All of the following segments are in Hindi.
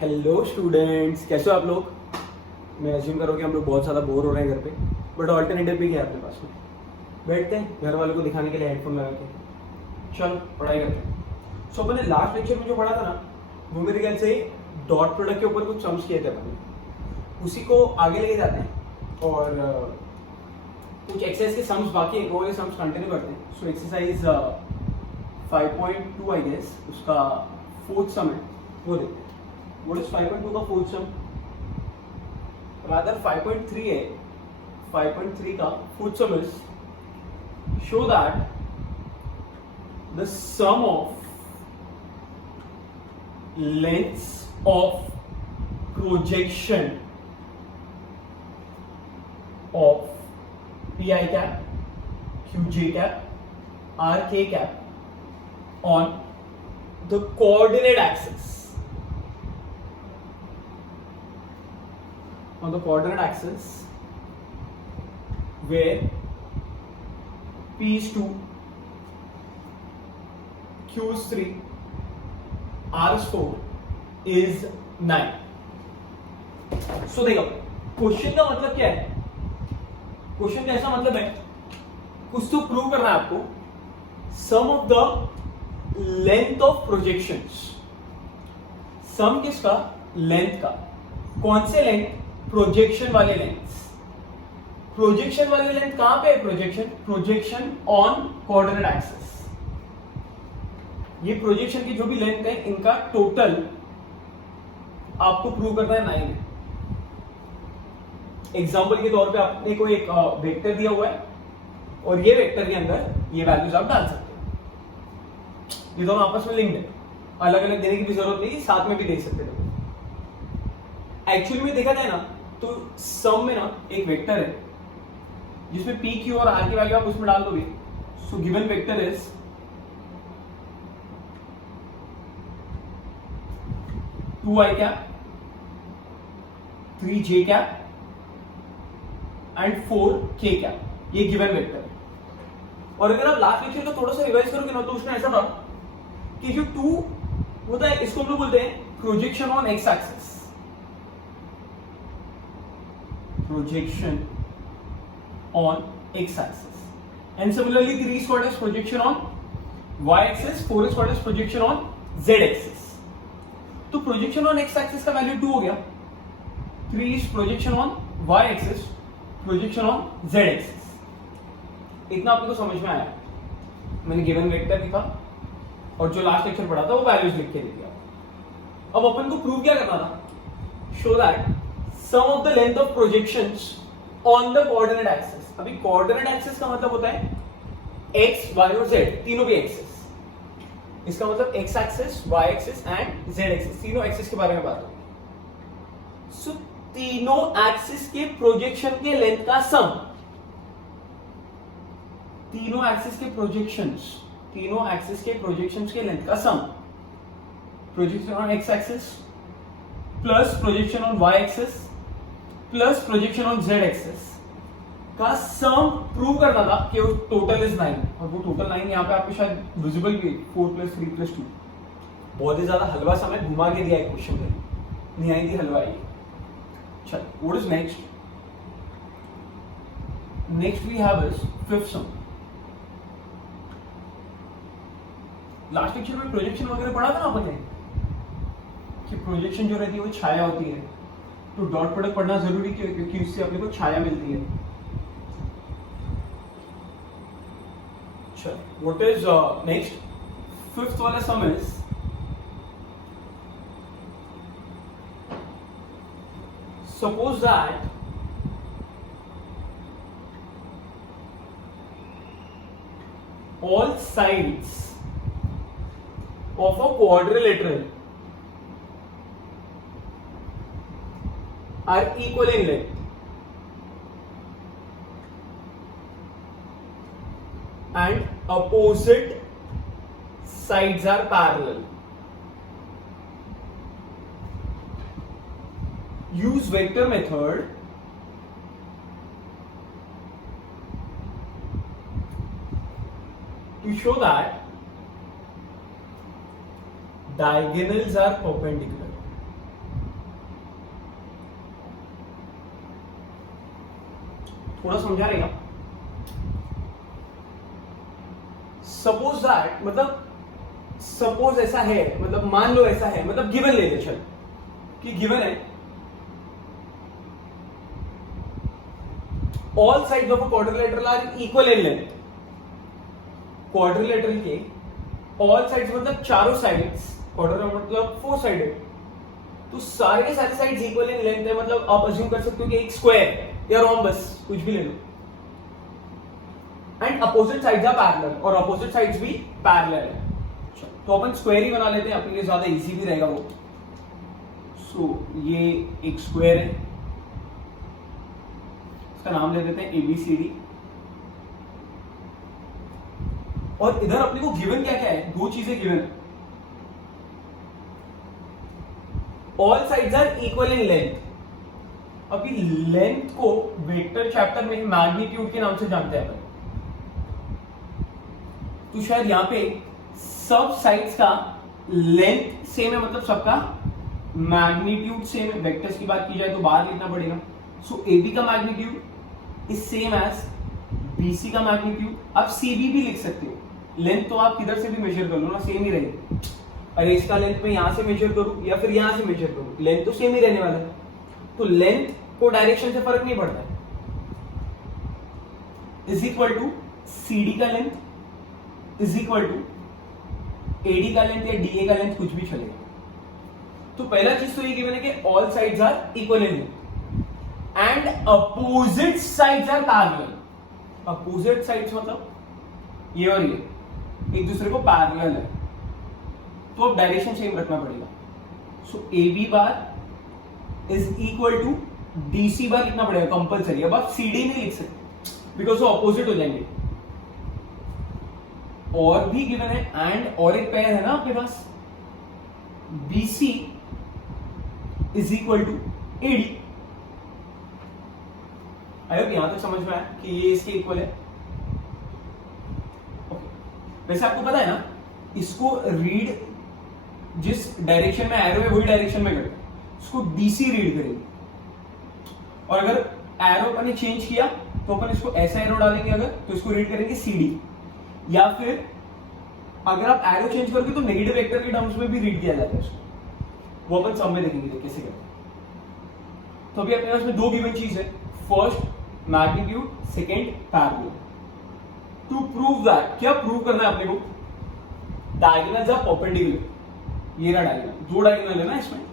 हेलो स्टूडेंट्स, कैसे हो आप लोग। मैं अज्यूम करो कि हम लोग बहुत ज़्यादा बोर हो रहे हैं घर पे, बट ऑल्टरनेटिव भी क्या है अपने पास में। बैठते हैं घर वालों को दिखाने के लिए हेडफोन लगा के, चलो पढ़ाई करते हैं। सो अपने लास्ट लेक्चर में जो पढ़ा था ना, वो मेरे ख्याल से डॉट प्रोडक्ट के ऊपर कुछ सम्स किए थे अपने, उसी को आगे लेके जाते हैं और कुछ एक्सरसाइज के सम्स बाकी है, वो वाले सम्स कंटिन्यू करते हैं। सो एक्सरसाइज 5.2 आई गेस उसका फोर्थ सम है, वो देखते हैं। What is 5.2 का fourth sum? Rather 5.3 है। 5.3 का fourth sum is show that the sum of lengths of projection of pi cap, qj cap, rk cap on the coordinate axis. On the coordinate axis where P is 2, Q is 3, R is 4 is 9. So देखो क्वेश्चन का मतलब क्या है। क्वेश्चन का ऐसा मतलब है कुछ तो प्रूव करना है आपको। Sum of the length of projections. Sum किसका? लेंथ का। कौन से लेंथ? प्रोजेक्शन वाले लेंथ। प्रोजेक्शन वाले लेंथ कहां पे है? Projection on coordinate axis. ये प्रोजेक्शन की जो भी लेंथ है इनका टोटल आपको प्रूव करना है 9 है। एग्जांपल के तौर पे आपने कोई एक वेक्टर दिया हुआ है और ये वेक्टर के अंदर ये वैल्यूज आप डाल सकते हो। ये दोनों आपस में लिंक्ड है, अलग अलग देने की भी जरूरत नहीं, साथ में भी दे सकते हो। एक्चुअली में देखा जाए ना तो सम में ना एक वेक्टर है जिसमें पी क्यू और आर की वैल्यू आप उसमें डाल दोगे। So given vector is two i cap, 3j cap and 4k cap. ये गिवन वेक्टर है। और अगर आप लास्ट लेक्चर को थोड़ा सा रिवाइज करोगे ना तो उसमें ऐसा था कि जो 2 होता है इसको हम लोग बोलते हैं projection on x axis. Projection on x-axis, and similarly 3 is called as projection on y-axis, 4 is called as projection on z-axis. तो projection on x-axis का वैल्यू 2 हो गया, 3 is projection on y-axis, projection on z-axis। इतना आपको तो समझ में आया। मैंने गिवन वेक्टर लिखा और जो लास्ट लेक्चर पढ़ा था वो वैल्यूज लिख के दे दिया। अब अपन को प्रूव क्या करना था? Show that sum of the length of projections on the coordinate axis। अभी coordinate axis का मतलब होता है x, y और z, तीनों भी एक्सिस। इसका मतलब x axis, y axis and z axis, तीनों एक्सिस के बारे में बात होगी। सो तीनों एक्सिस के प्रोजेक्शन के लेंथ का सम। तीनों एक्सिस के प्रोजेक्शंस, तीनों एक्सिस के प्रोजेक्शंस के लेंथ का sum. Projection on x axis plus projection on y axis plus projection on z axis का सम प्रूव करना था कि वो टोटल इज 9। और वो टोटल 9 यहाँ पे आपको शायद विजिबल भी 4 + 3 + 2। बहुत ही ज्यादा हलवा सा मैं घुमा के दिया है क्वेश्चन में, नहीं आई थी हलवा। चल what is next? Next we have is fifth sum. Last lecture में प्रोजेक्शन वगैरह पढ़ा था ना अपन ने कि प्रोजेक्शन जो रहती है वो छाया होती है, तो डॉट प्रोडक्ट पढ़ना जरूरी क्यों? क्योंकि उससे अपने को छाया मिलती है। चल व्हाट इज नेक्स्ट? फिफ्थ वाला सम is suppose that all sides of a quadrilateral are equal in length and opposite sides are parallel. Use vector method to show that diagonals are perpendicular. थोड़ा समझा रहेगा। सपोज दैट, मतलब सपोज ऐसा है, मतलब मान लो ऐसा है, मतलब गिवन ले ले चल कि गिवन है all sides of a quadrilateral are equal in length. Quadrilateral के ऑल साइड्स मतलब चारों साइड्स, क्वाड्रिलेटरल मतलब 4 साइडेड, तो सारे के सारे साइड्स इक्वल इन लेंथ है, मतलब आप अज्यूम कर सकते हो कि एक स्क्वायर या रोम्बस कुछ भी ले लो, and opposite sides are parallel, और अपोजिट साइड्स भी पैरेलल है। तो अपन स्क्वायर ही बना लेते हैं, अपने लिए ज्यादा इजी भी रहेगा वो। सो ये एक स्क्वायर है, इसका नाम ले देते हैं ABCD, और इधर अपने को गिवन क्या क्या है, दो चीजें given, all sides are equal in length. अभी लेंथ को वेक्टर चैप्टर में मैग्नीट्यूड के नाम से जानते हैं अपन, तो शायद यहां पे सब साइड्स का लेंथ सेम है, मतलब सबका मैग्नीट्यूड सेम है। वेक्टर्स की बात की जाए तो बाहर लिखना पड़ेगा। सो AB का magnitude is same as BC का मैग्नीट्यूड। आप CB भी लिख सकते हो, लेंथ तो आप किधर से भी मेजर कर लो ना, सेम ही रहेगी। अरे इसका लेंथ में यहां से मेजर करूं या फिर यहां से मेजर करूं, लेंथ तो सेम ही रहने वाला है। तो लेंथ को डायरेक्शन से फर्क नहीं पड़ता है, इज इक्वल टू CD का length is equal to AD का लेंथ या DA का लेंथ, कुछ भी चलेगा। तो पहला चीज तो ये गिवन है कि all sides are equal in length and opposite sides are parallel. Opposite sides मतलब ये और ये एक दूसरे को पैरेलल है, तो अब डायरेक्शन सेम रखना पड़ेगा। So AB bar is equal to DC bar लिखना पड़ेगा कंपलसरी। अब आप CD नहीं लिख सकते बिकॉज वो अपोजिट हो जाएंगे। और भी गिवन है, एंड और एक पेयर है ना आपके पास, BC is equal to AD। I hope यहां तक समझ में आया कि ये इसके इक्वल है। वैसे आपको पता है ना, इसको रीड जिस डायरेक्शन में एरो है वही डायरेक्शन में करते हैं, इसको DC रीड करेंगे। और अगर एरो अपन ने चेंज किया तो अपन इसको ऐसा एरो डालेंगे, अगर तो इसको रीड करेंगे CD। या फिर अगर आप एरो चेंज करोगे तो नेगेटिव वेक्टर के टर्म्स में भी रीड किया जाता है उसको, वो अपन सब में देखेंगे कैसे करते हैं। तो अभी अपने पास में दो गिवन चीज है, first magnitude, second parallel. To prove that, क्या प्रूव करना है अपने को, डायगोनल्स आर परपेंडिकुलर। ये रहा डायगोनल, दो डायगोनल है ना इसमें,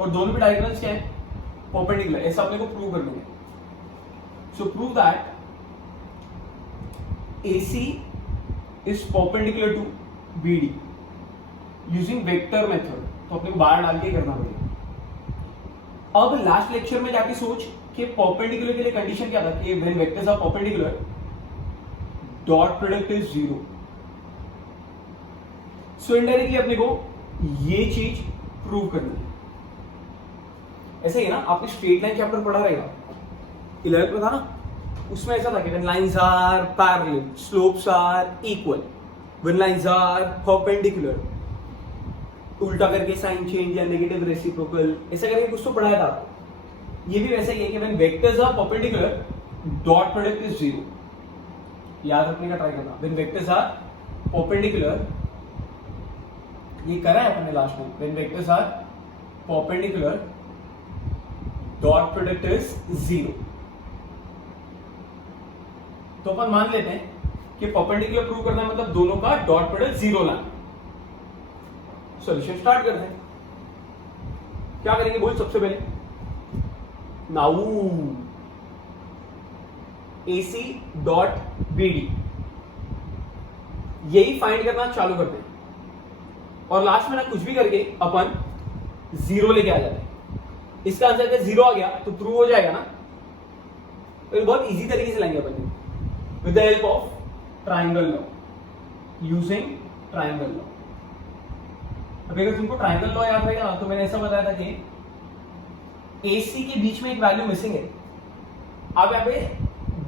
और दोनों भी डायगोनल्स क्या है, परपेंडिकुलर। ऐसा अपने को प्रूव करना है। सो prove that AC is perpendicular to BD using vector method। तो अपने को बाहर डाल के करना पड़ेगा। अब लास्ट लेक्चर में जाके सोच कि परपेंडिकुलर के लिए कंडीशन क्या था कि when vectors are perpendicular dot product is 0। So indirectly अपने को ये चीज प्रूव करनी है। ऐसे ही ना, आपने स्ट्रेट लाइन चैप्टर पढ़ा रहेगा 11th में था ना, उसमें ऐसा था कि when lines are parallel, slopes are equal, when lines are perpendicular, उल्टा करके साइन चेंज या नेगेटिव रेसिप्रोकल, ऐसा करके कुछ तो पढ़ाया था। ये भी वैसा ही है कि when vectors are perpendicular, dot product is 0। याद रखने का ट्राई करना, when vectors are perpendicular, ये करा है अपने लास्ट में, when vectors are perpendicular, dot product is 0। तो अपन मान लेते हैं कि परपेंडिकुलर प्रूव करना है, मतलब दोनों का डॉट प्रोडक्ट 0 लाना। सॉल्यूशन स्टार्ट करते हैं। क्या करेंगे बोल, सबसे पहले नाउ AC डॉट BD, यही फाइंड करना चालू करते हैं, और लास्ट में ना कुछ भी करके अपन 0 लेके आ जाते हैं। इसका आंसर अगर 0 आ गया तो प्रूव हो जाएगा ना। तो बहुत इजी तरीके से लाएंगे अपन with the help of triangle law, using triangle law। अभी अगर तुमको ट्राइंगल लॉ याद रहेगा तो मैंने ऐसा बताया था कि AC के बीच में एक वैल्यू मिसिंग है। आप यहाँ पे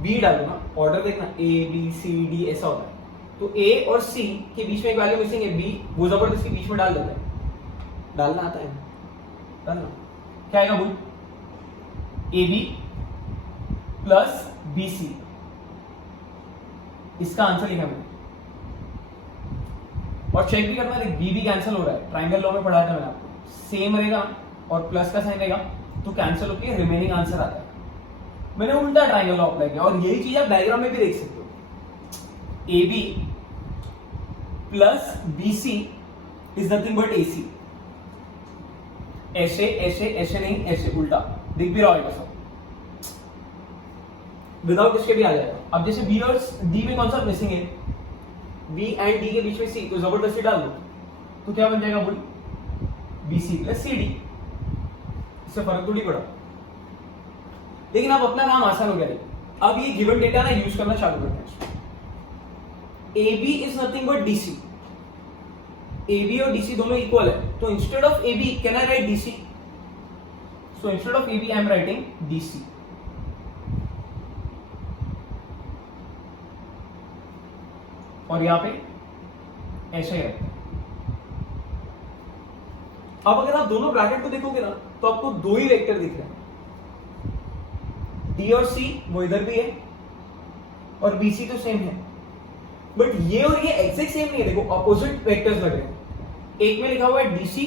B डालो ना, ऑर्डर देखना A B C D ऐसा होता है, तो A और C के बीच में एक वैल्यू मिसिंग है B, वो जबरदस्ती बीच में डाल देता है। डालना आता है, डालना क्या आएगा बोल, AB प्लस BC, इसका आंसर लिखा मैंने। और चेक भी करना, बी भी कैंसिल हो रहा है, ट्राइंगल लॉ में पढ़ाया था मैंने आपको, सेम रहेगा और प्लस का साइन रहेगा तो कैंसिल होकर रिमेनिंग आंसर आता है। मैंने उल्टा ट्राइंगल लॉ अप्लाई किया और यही चीज आप डायग्राम में भी देख सकते हो। AB plus BC is nothing but AC। ऐसे ऐसे ऐसे नहीं, ऐसे उल्टा दिख भी रहा होगा सब, विदाउट इसके भी आ जाएगा। अब जैसे B और D में कौन सा मिसिंग है, B एंड D के बीच में C, तो जबरदस्ती डाल दो तो क्या बन जाएगा बोल, BC प्लस CD। इससे फर्क थोड़ी पड़ा, लेकिन अब अपना काम आसान हो गया। अब ये गिवन डेटा ना यूज करना चालू करते हैं। AB is nothing but DC, AB और DC दोनों इक्वल है, तो instead of AB can I right DC, so instead of AB I am writing DC। और यहां पे ऐसे ही रखते हैं। अब अगर आप दोनों ब्रैकेट को देखोगे ना तो आपको दो ही वेक्टर दिख रहे हैं, D और C वो इधर भी है और BC तो सेम है, बट ये और ये एग्जैक्ट सेम नहीं है। देखो अपोजिट वेक्टर्स लग रहे हैं, एक में लिखा हुआ है DC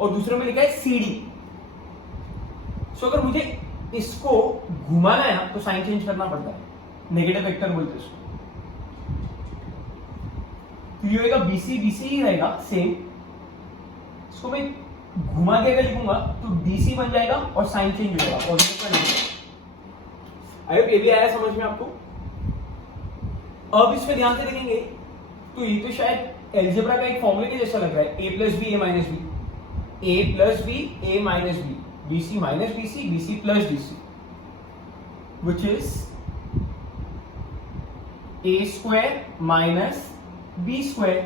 और दूसरे में लिखा है CD। सो अगर मुझे इसको घुमाना है ना तो साइन चेंज करना पड़ता है, नेगेटिव वेक्टर बोलते हैं इसको। तो ये होगा BC BC ही रहेगा सेम, इसको मैं घुमा के अगर लिखूंगा तो DC बन जाएगा और साइन चेंज हो जाएगा, पॉजिटिव का नहीं। आई होप ये भी आया समझ में आपको। अब इसमें ध्यान से देखेंगे तो ये तो शायद एल्जेब्रा का एक फॉर्मूले के जैसा लग रहा है, a plus B A minus B, a plus B A minus B, BC minus BC, BC plus DC, which is a square minus B square,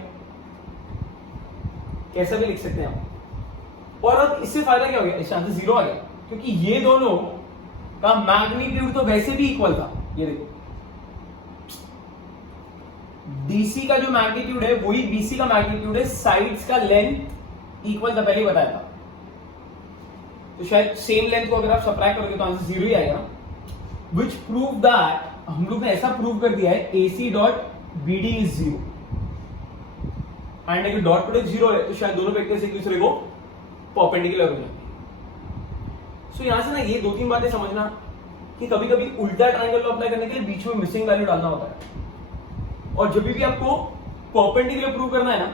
कैसा भी लिख सकते हैं आप। और अब इससे फायदा क्या हो गया, इसका आंसर 0 आ गया, क्योंकि ये दोनों का मैग्नीट्यूड तो वैसे भी इक्वल था। ये देखो DC का जो मैग्नीट्यूड है वही BC का मैग्नीट्यूड है, साइड्स का लेंथ इक्वल था, पहले ही बताया था। तो शायद सेम लेंथ को अगर आप सब्ट्रैक्ट करोगे तो आंसर 0 ही आएगा, विच प्रूव दैट, हम लोग ने ऐसा प्रूव कर दिया है AC dot BD is 0, and अगर डॉट प्रोडक्ट 0 है तो शायद दोनों वेक्टर्स एक दूसरे को परपेंडिकुलर हो जाएंगे। सो यहां से ना ये 2-3 बातें समझना कि कभी कभी उल्टा ट्रायंगल लॉ अप्लाई करने के लिए बीच में मिसिंग वैल्यू डालना होता है, और जब भी आपको परपेंडिकुलर प्रूव करना है ना,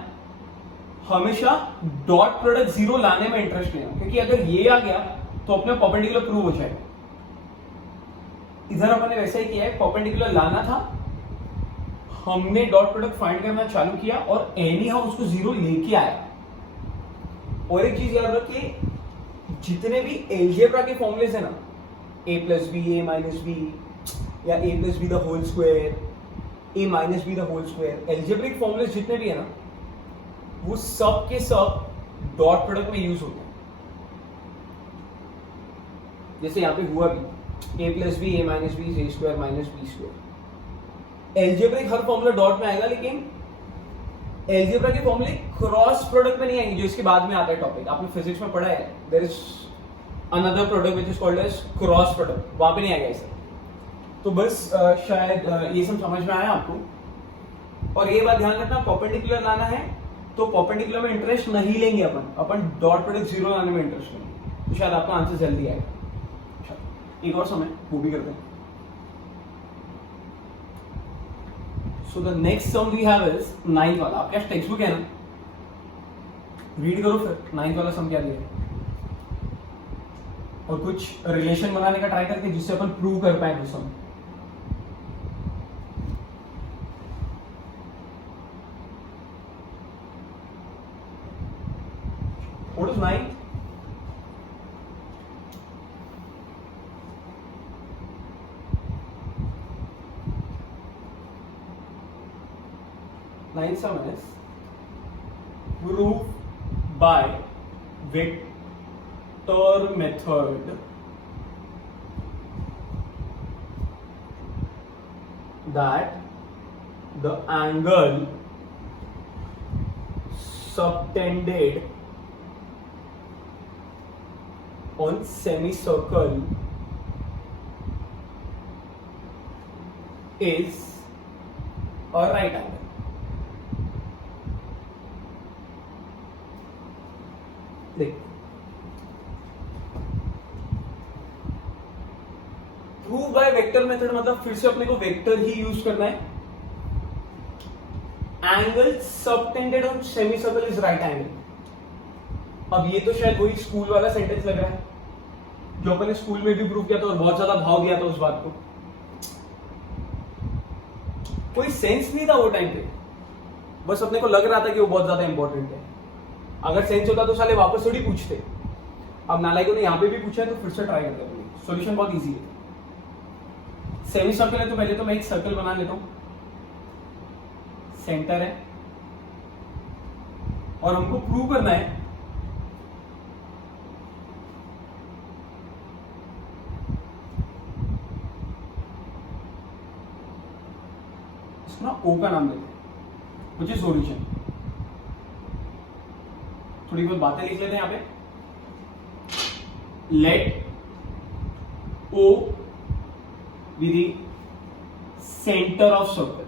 हमेशा डॉट प्रोडक्ट 0 लाने में इंटरेस्ट लेना, क्योंकि अगर ये आ गया तो अपने परपेंडिकुलर प्रूव हो जाएगा। इधर हमने वैसा ही किया है, परपेंडिकुलर लाना था, हमने डॉट प्रोडक्ट फाइंड करना चालू किया और एनी हाउ उसको 0 लेके आया। और एक चीज याद रखिए, जितने भी एल्जेब्रा के फॉर्मूलेस है ना, a plus B A minus B, या a plus B the whole square, a minus B the whole square, algebraic formulas जितने भी है ना, वो सब के सब डॉट प्रोडक्ट में यूज होते हैं। जैसे यहां पे हुआ भी a plus B A minus B A square minus B square. Algebraic हर फॉर्मूला डॉट में आएगा, लेकिन एल्जेब्रा के फॉर्मूले क्रॉस प्रोडक्ट में नहीं आएंगे, जो इसके बाद में आता है टॉपिक, आपने फिजिक्स में पढ़ा है, there is another product which is called as cross product, वहां पे नहीं आएगा ऐसा। तो बस शायद ये सब समझ में आया आपको। और ये बात ध्यान रखना, परपेंडिकुलर लाना है तो परपेंडिकुलर में इंटरेस्ट नहीं लेंगे अपन डॉट प्रोडक्ट 0 लाने में इंटरेस्ट लेंगे, तो शायद आपका आंसर जल्दी आएगा। एक और समय वो भी करते हैं। So the next sum we have is 9th वाला। आपके पास टेक्स्ट बुक है ना, रीड करो फिर 9th वाला सम क्या दिया, और कुछ रिलेशन बनाने का ट्राई करके जिससे अपन प्रूव कर पाए वो सम। What is 9th? Ninth sum is proved by vector method that the angle subtended on semicircle is a right angle. देख, प्रूव बाय वेक्टर मेथड मतलब फिर से अपने को वेक्टर ही यूज करना है. Angle subtended on semi circle is right angle. अब ये तो शायद वही स्कूल वाला सेंटेंस लग रहा है जो अपने स्कूल में भी प्रूव किया था और बहुत ज्यादा भाव दिया था उस बात को. कोई सेंस नहीं था वो टाइम पे, बस अपने को लग रहा था कि वो बहुत ज्यादा इंपॉर्टेंट है. अगर सेंस होता तो साले वापस थोड़ी पूछते. अब नालायकों ने यहां पे भी पूछा है तो फिर से ट्राई करते हैं. सॉल्यूशन बहुत इजी है. सेमी सर्कल है तो पहले तो मैं एक सर्कल बना लेता हूं. सेंटर है और हमको प्रूव करना है ओ का नाम लेते हैं विच इज ओरिजिन. थोड़ी बहुत बातें लिख लेते हैं यहां पे. Let O be the centre of circle.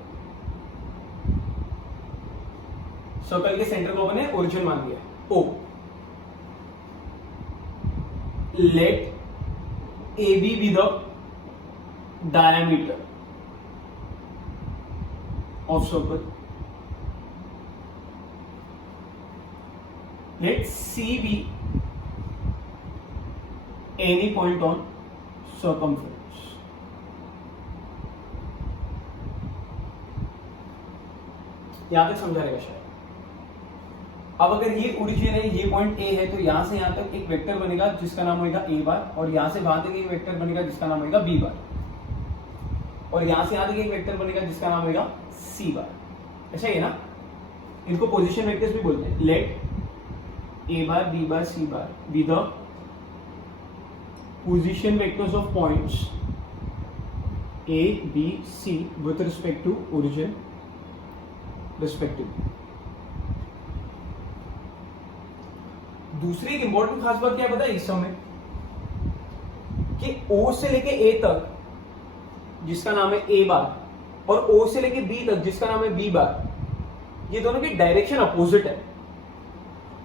Circle के सेंटर को अपने ओरिजिन मान लिया O. Let A B the diameter of circle. Let C be any point on circumference. यहां तक समझा रहेगा शायद. अब अगर ये ओरिजिन है, ये पॉइंट ए है, तो यहां से यहां तक एक वेक्टर बनेगा जिसका नाम होगा ए बार, और यहां से वहां तक एक वेक्टर बनेगा जिसका नाम होगा बी बार, और यहां से यहां तक एक वेक्टर बनेगा जिसका नाम होगा सी बार. ऐसा ही है ना. इनको पोजीशन वेक्टर्स भी बोलते हैं. Let A bar B bar C bar be the position vectors of points A B C with respect to origin respectively. दूसरी एक इंपॉर्टेंट खास बात क्या है पता है इस समय, कि ओ से लेके ए तक जिसका नाम है ए बार और ओ से लेके बी तक जिसका नाम है बी बार, ये दोनों की डायरेक्शन अपोजिट है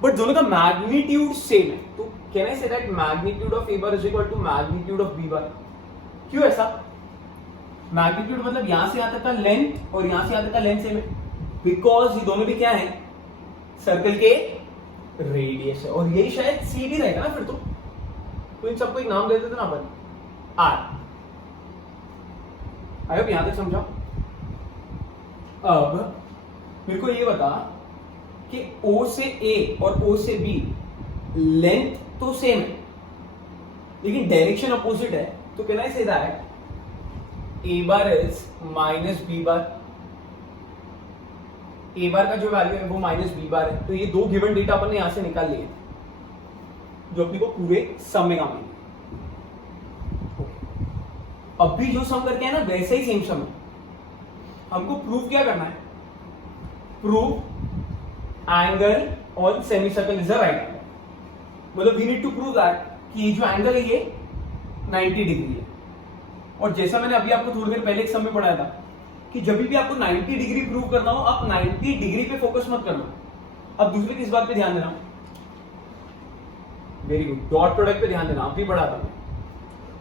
बट दोनों का मैग्नीट्यूड सेम है. तो can I say that magnitude of A bar is equal to magnitude of B bar. क्यों ऐसा? मैग्नीट्यूड मतलब यहां से यहां तक का लेंथ और यहां से यहां तक का लेंथ सेम है, बिकॉज ये दोनों भी क्या है, सर्कल के रेडियस है. और यही शायद सी भी रहेगा ना फिर तो इन सबको एक नाम दे देते ना अपन, आर. आई होप यहां तक समझा. अब मेरे को ये बता कि O से A और O से B लेंथ तो सेम है लेकिन डायरेक्शन अपोजिट है. तो can I say that A bar is minus B bar. A बार का जो वैल्यू है वो माइनस B बार है. तो ये दो गिवन डेटा अपन ने यहां से निकाल लिए जो अपने को पूरे सम में काम आएंगे. अब भी जो सम करके है ना वैसे ही सेम सम है. हमको प्रूव क्या करना है? Prove angle on semi circle is a right angle. मतलब we need to prove that कि ये जो एंगल है ये 90 डिग्री है. और जैसा मैंने अभी आपको थोड़ी देर पहले एक सम में पढ़ाया था कि जब भी आपको 90 डिग्री प्रूव करना हो आप 90 डिग्री पे फोकस मत करना. अब दूसरी किस बात पे ध्यान देना? वेरी गुड, डॉट प्रोडक्ट पे ध्यान देना. आप भी पढ़ाता हूं.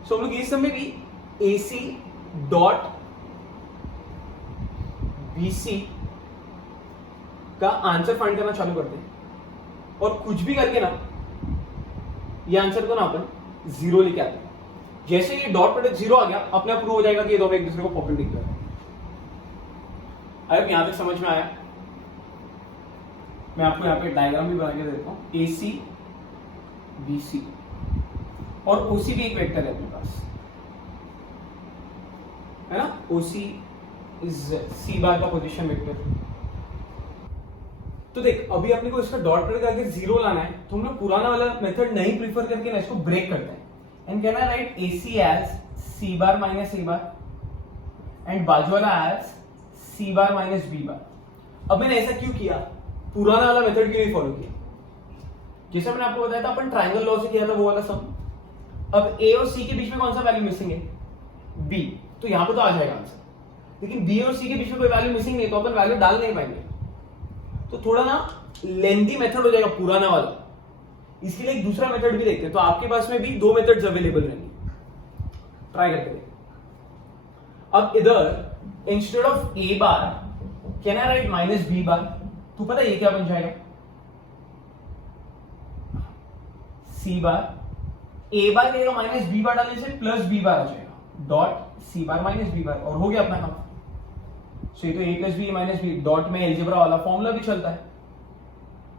सो हम लोग इस समय भी AC डॉट BC का आंसर फाइंड करना चालू करते हैं और कुछ भी करके ना ये आंसर को ना अपन जीरो लेके आते हैं. जैसे ये डॉट प्रोडक्ट जीरो आ गया अपने आप प्रूव हो जाएगा कि ये दोनों एक दूसरे को परपेंडिकुलर है. अब यहां तक समझ में आया? मैं आपको यहां पे डायग्राम भी बना के देता हूं. AC BC और OC भी एक वेक्टर है अपने पास, है ना. OC इज C बार का पोजीशन वेक्टर. तो देख अभी अपने को इसका डॉट प्रोडक्ट आगे जीरो लाना है तो हम लोग पुराना वाला मेथड नहीं प्रीफर करके ना इसको ब्रेक करते हैं. And can I write AC as C bar minus A bar and बाजू वाला as C bar minus B bar. अब मैंने ऐसा क्यों किया? पुराना वाला मेथड क्यों नहीं फॉलो किया? जैसे मैंने आपको बताया था अपन ट्रायंगल लॉ से किया था वो वाला सम. अब A और C के बीच में कौन सा वैल्यू मिसिंग है? B. तो यहां पे तो आ जाएगा आंसर. लेकिन बी और सी के बीच में कोई वैल्यू मिसिंग नहीं है, तो अपन वैल्यू डाल नहीं पाएंगे, तो थोड़ा ना लेंथी मेथड हो जाएगा पुराना वाला। इसके लिए एक दूसरा मेथड भी देखते हैं। तो आपके पास में भी दो मेथड्स अवेलेबल रहेंगे, ट्राई करते हैं। अब इधर instead of A bar can I write minus B bar, तो पता है ये क्या बन जाएगा, सी बार, ए बार रहेगा माइनस बी बार डालने से प्लस बी बार आ जाएगा, dot C bar minus B bar, और हो गया अपना काम। सो ये तो A plus B minus B, dot में अलजेब्रा वाला फॉर्मूला भी चलता है,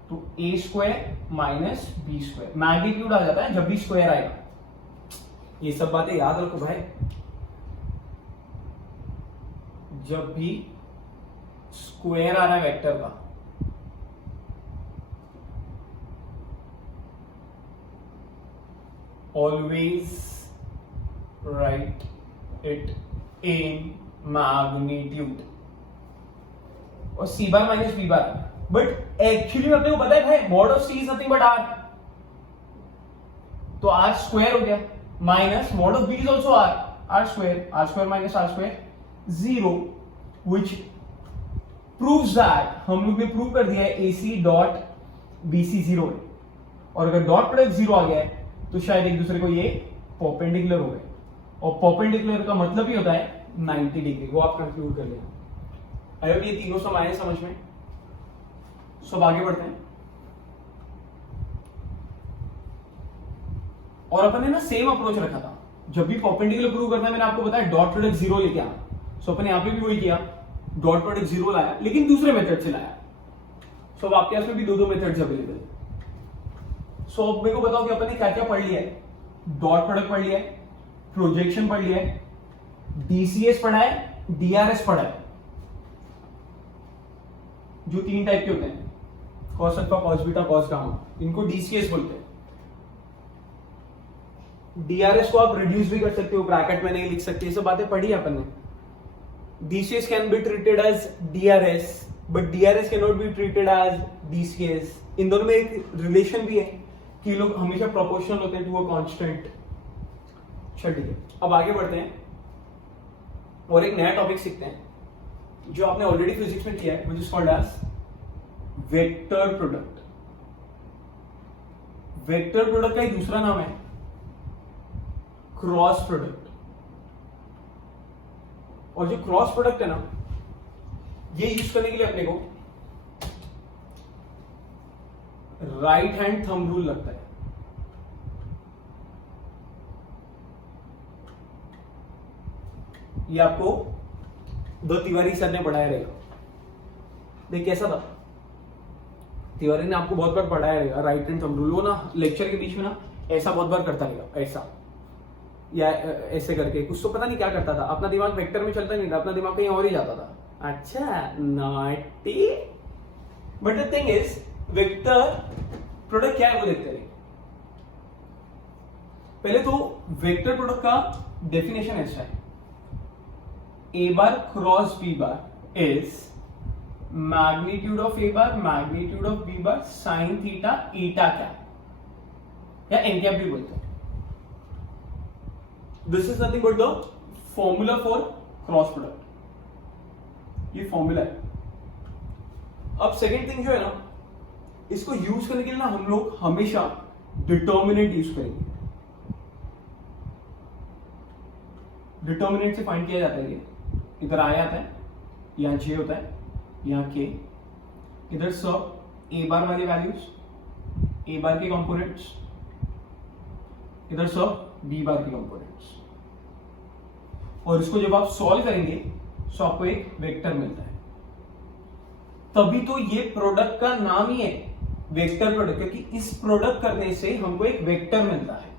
तो A square minus B square, magnitude आ जाता है जब भी स्क्वायर आएगा। ये सब बातें याद रखो भाई, जब भी स्क्वायर आ रहा है वेक्टर का, always write it in magnitude, और C bar minus B bar. But actually अपने को पता है भाई mod of C is nothing but R, तो आर स्क्वायर हो गया, minus mod of B is also R, R square minus R square 0, which proves that हम लोग ने प्रूव कर दिया है AC डॉट BC 0 है, और अगर डॉट प्रोडक्ट 0 आ गया है तो शायद एक दूसरे को ये परपेंडिकुलर हो गए, और परपेंडिकुलर का मतलब ही होता है 90 डिग्री, वो आप कंक्लूड कर लेना। आई होप ये तीनों सब आए समझ में। सब आगे बढ़ते हैं, और अपन ने ना सेम अप्रोच रखा था, जब भी परपेंडिकुलर प्रूव करना है मैंने आपको बताया डॉट प्रोडक्ट 0 लेके आना। सो अपन यहां पे भी वही किया, डॉट प्रोडक्ट 0 लाया, लेकिन दूसरे मेथड से लाया। सो अब आपके पास में भी दो मेथड्स अवेलेबल। सो अब मेरे को बताओ कि अपन ने क्या क्या पढ़ लिया है, डॉट प्रोडक्ट पढ़ लिया है, प्रोजेक्शन पढ़ लिया है, डीसीएस पढ़ा है, डीआरएस पढ़ा है, जो 3 टाइप के होते हैं, cos alpha, cos beta, cos gamma, इनको डीसीएस बोलते हैं। डीआरएस को आप रिड्यूस भी कर सकते हो, ब्रैकेट में नहीं लिख सकते, ये सब बातें पढ़ी है अपन ने। DCS can be treated as DRS, but DRS can not be treated as DCS. इन दोनों में एक रिलेशन भी है कि लोग हमेशा प्रोपोर्शनल होते हैं टू अ कांस्टेंट। चल ठीक है, अब आगे बढ़ते हैं और एक नया टॉपिक सीखते हैं जो आपने ऑलरेडी फिजिक्स में किया है, which is called as vector product. Vector product का एक दूसरा नाम है क्रॉस प्रोडक्ट। और जो क्रॉस प्रोडक्ट है ना, ये यूज करने के लिए अपने को राइट हैंड थंब रूल लगता है। ये आपको दो तिवारी सर ने पढ़ाया रहेगा। देख कैसा था, तिवारी ने आपको बहुत बार पढ़ाया रहेगा राइट हैंड थंब रूल। वो ना लेक्चर के बीच में ना ऐसा बहुत बार करता रहेगा, ऐसा या ऐसे करके, कुछ तो पता नहीं क्या करता था। अपना दिमाग वेक्टर में चलता नहीं था, अपना दिमाग कहीं और ही जाता था। अच्छा, naughty. But the thing is, vector product क्या है वो देखते रहे। पहले तो वेक्टर प्रोडक्ट का डेफिनेशन ऐसा है, A bar cross B bar is magnitude of A bar magnitude of B bar sine theta eta cap, या एन कैप भी बोलते हैं। This is nothing but the formula for cross product. ये फॉर्मूला है। अब सेकेंड थिंग जो है ना, इसको यूज करने के लिए ना हम लोग हमेशा डिटर्मिनेंट यूज करेंगे। डिटर्मिनेंट से फाइंड किया जाता है, ये इधर आ जाता है, यहां जे होता है, यहां के, इधर सब ए बार वाले वैल्यूज, ए बार के कंपोनेंट्स, इधर सब बी बार के कंपोनेंट्स। और इसको जब आप सॉल्व करेंगे तो आपको एक वेक्टर मिलता है। तभी तो ये प्रोडक्ट का नाम ही है वेक्टर प्रोडक्ट, क्योंकि इस प्रोडक्ट करने से हमको एक वेक्टर मिलता है।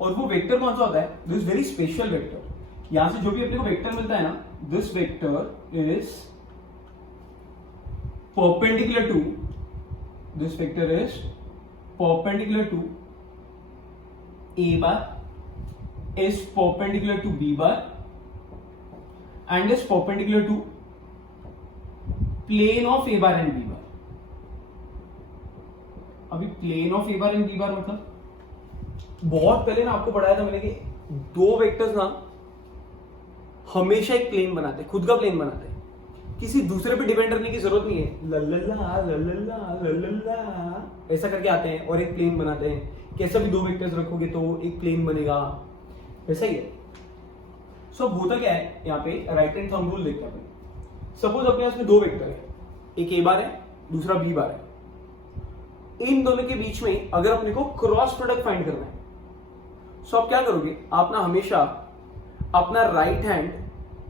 और वो वेक्टर कौन सा होता है? This very special vector. यहां से जो भी अपने को वेक्टर मिलता है ना, this vector is perpendicular to, this vector is perpendicular to A bar, is perpendicular to b bar and is perpendicular to plane of a bar and b bar. अभी plane of a bar and b bar मतलब, बहुत पहले ना आपको पढ़ाया था मैंने कि दो वेक्टर्स ना हमेशा एक प्लेन बनाते हैं, खुद का प्लेन बनाते हैं, किसी दूसरे पे डिपेंड करने की जरूरत नहीं है। लल्ला लल्ला लल्ला ऐसा करके आते हैं और एक प्लेन बनाते हैं। कैसा भी दो वेक्टर्स रखोगे तो एक प्लेन बनेगा, वैसा ही है। सो अब होता क्या है, यहाँ पे राइट हैंड थंब रूल देखते हैं। सपोज अपने पास में दो वेक्टर है, एक ए बार है, दूसरा बी बार है। इन दोनों के बीच में अगर अपने को क्रॉस प्रोडक्ट फाइंड करना है, सो आप क्या करोगे, आप ना हमेशा अपना राइट हैंड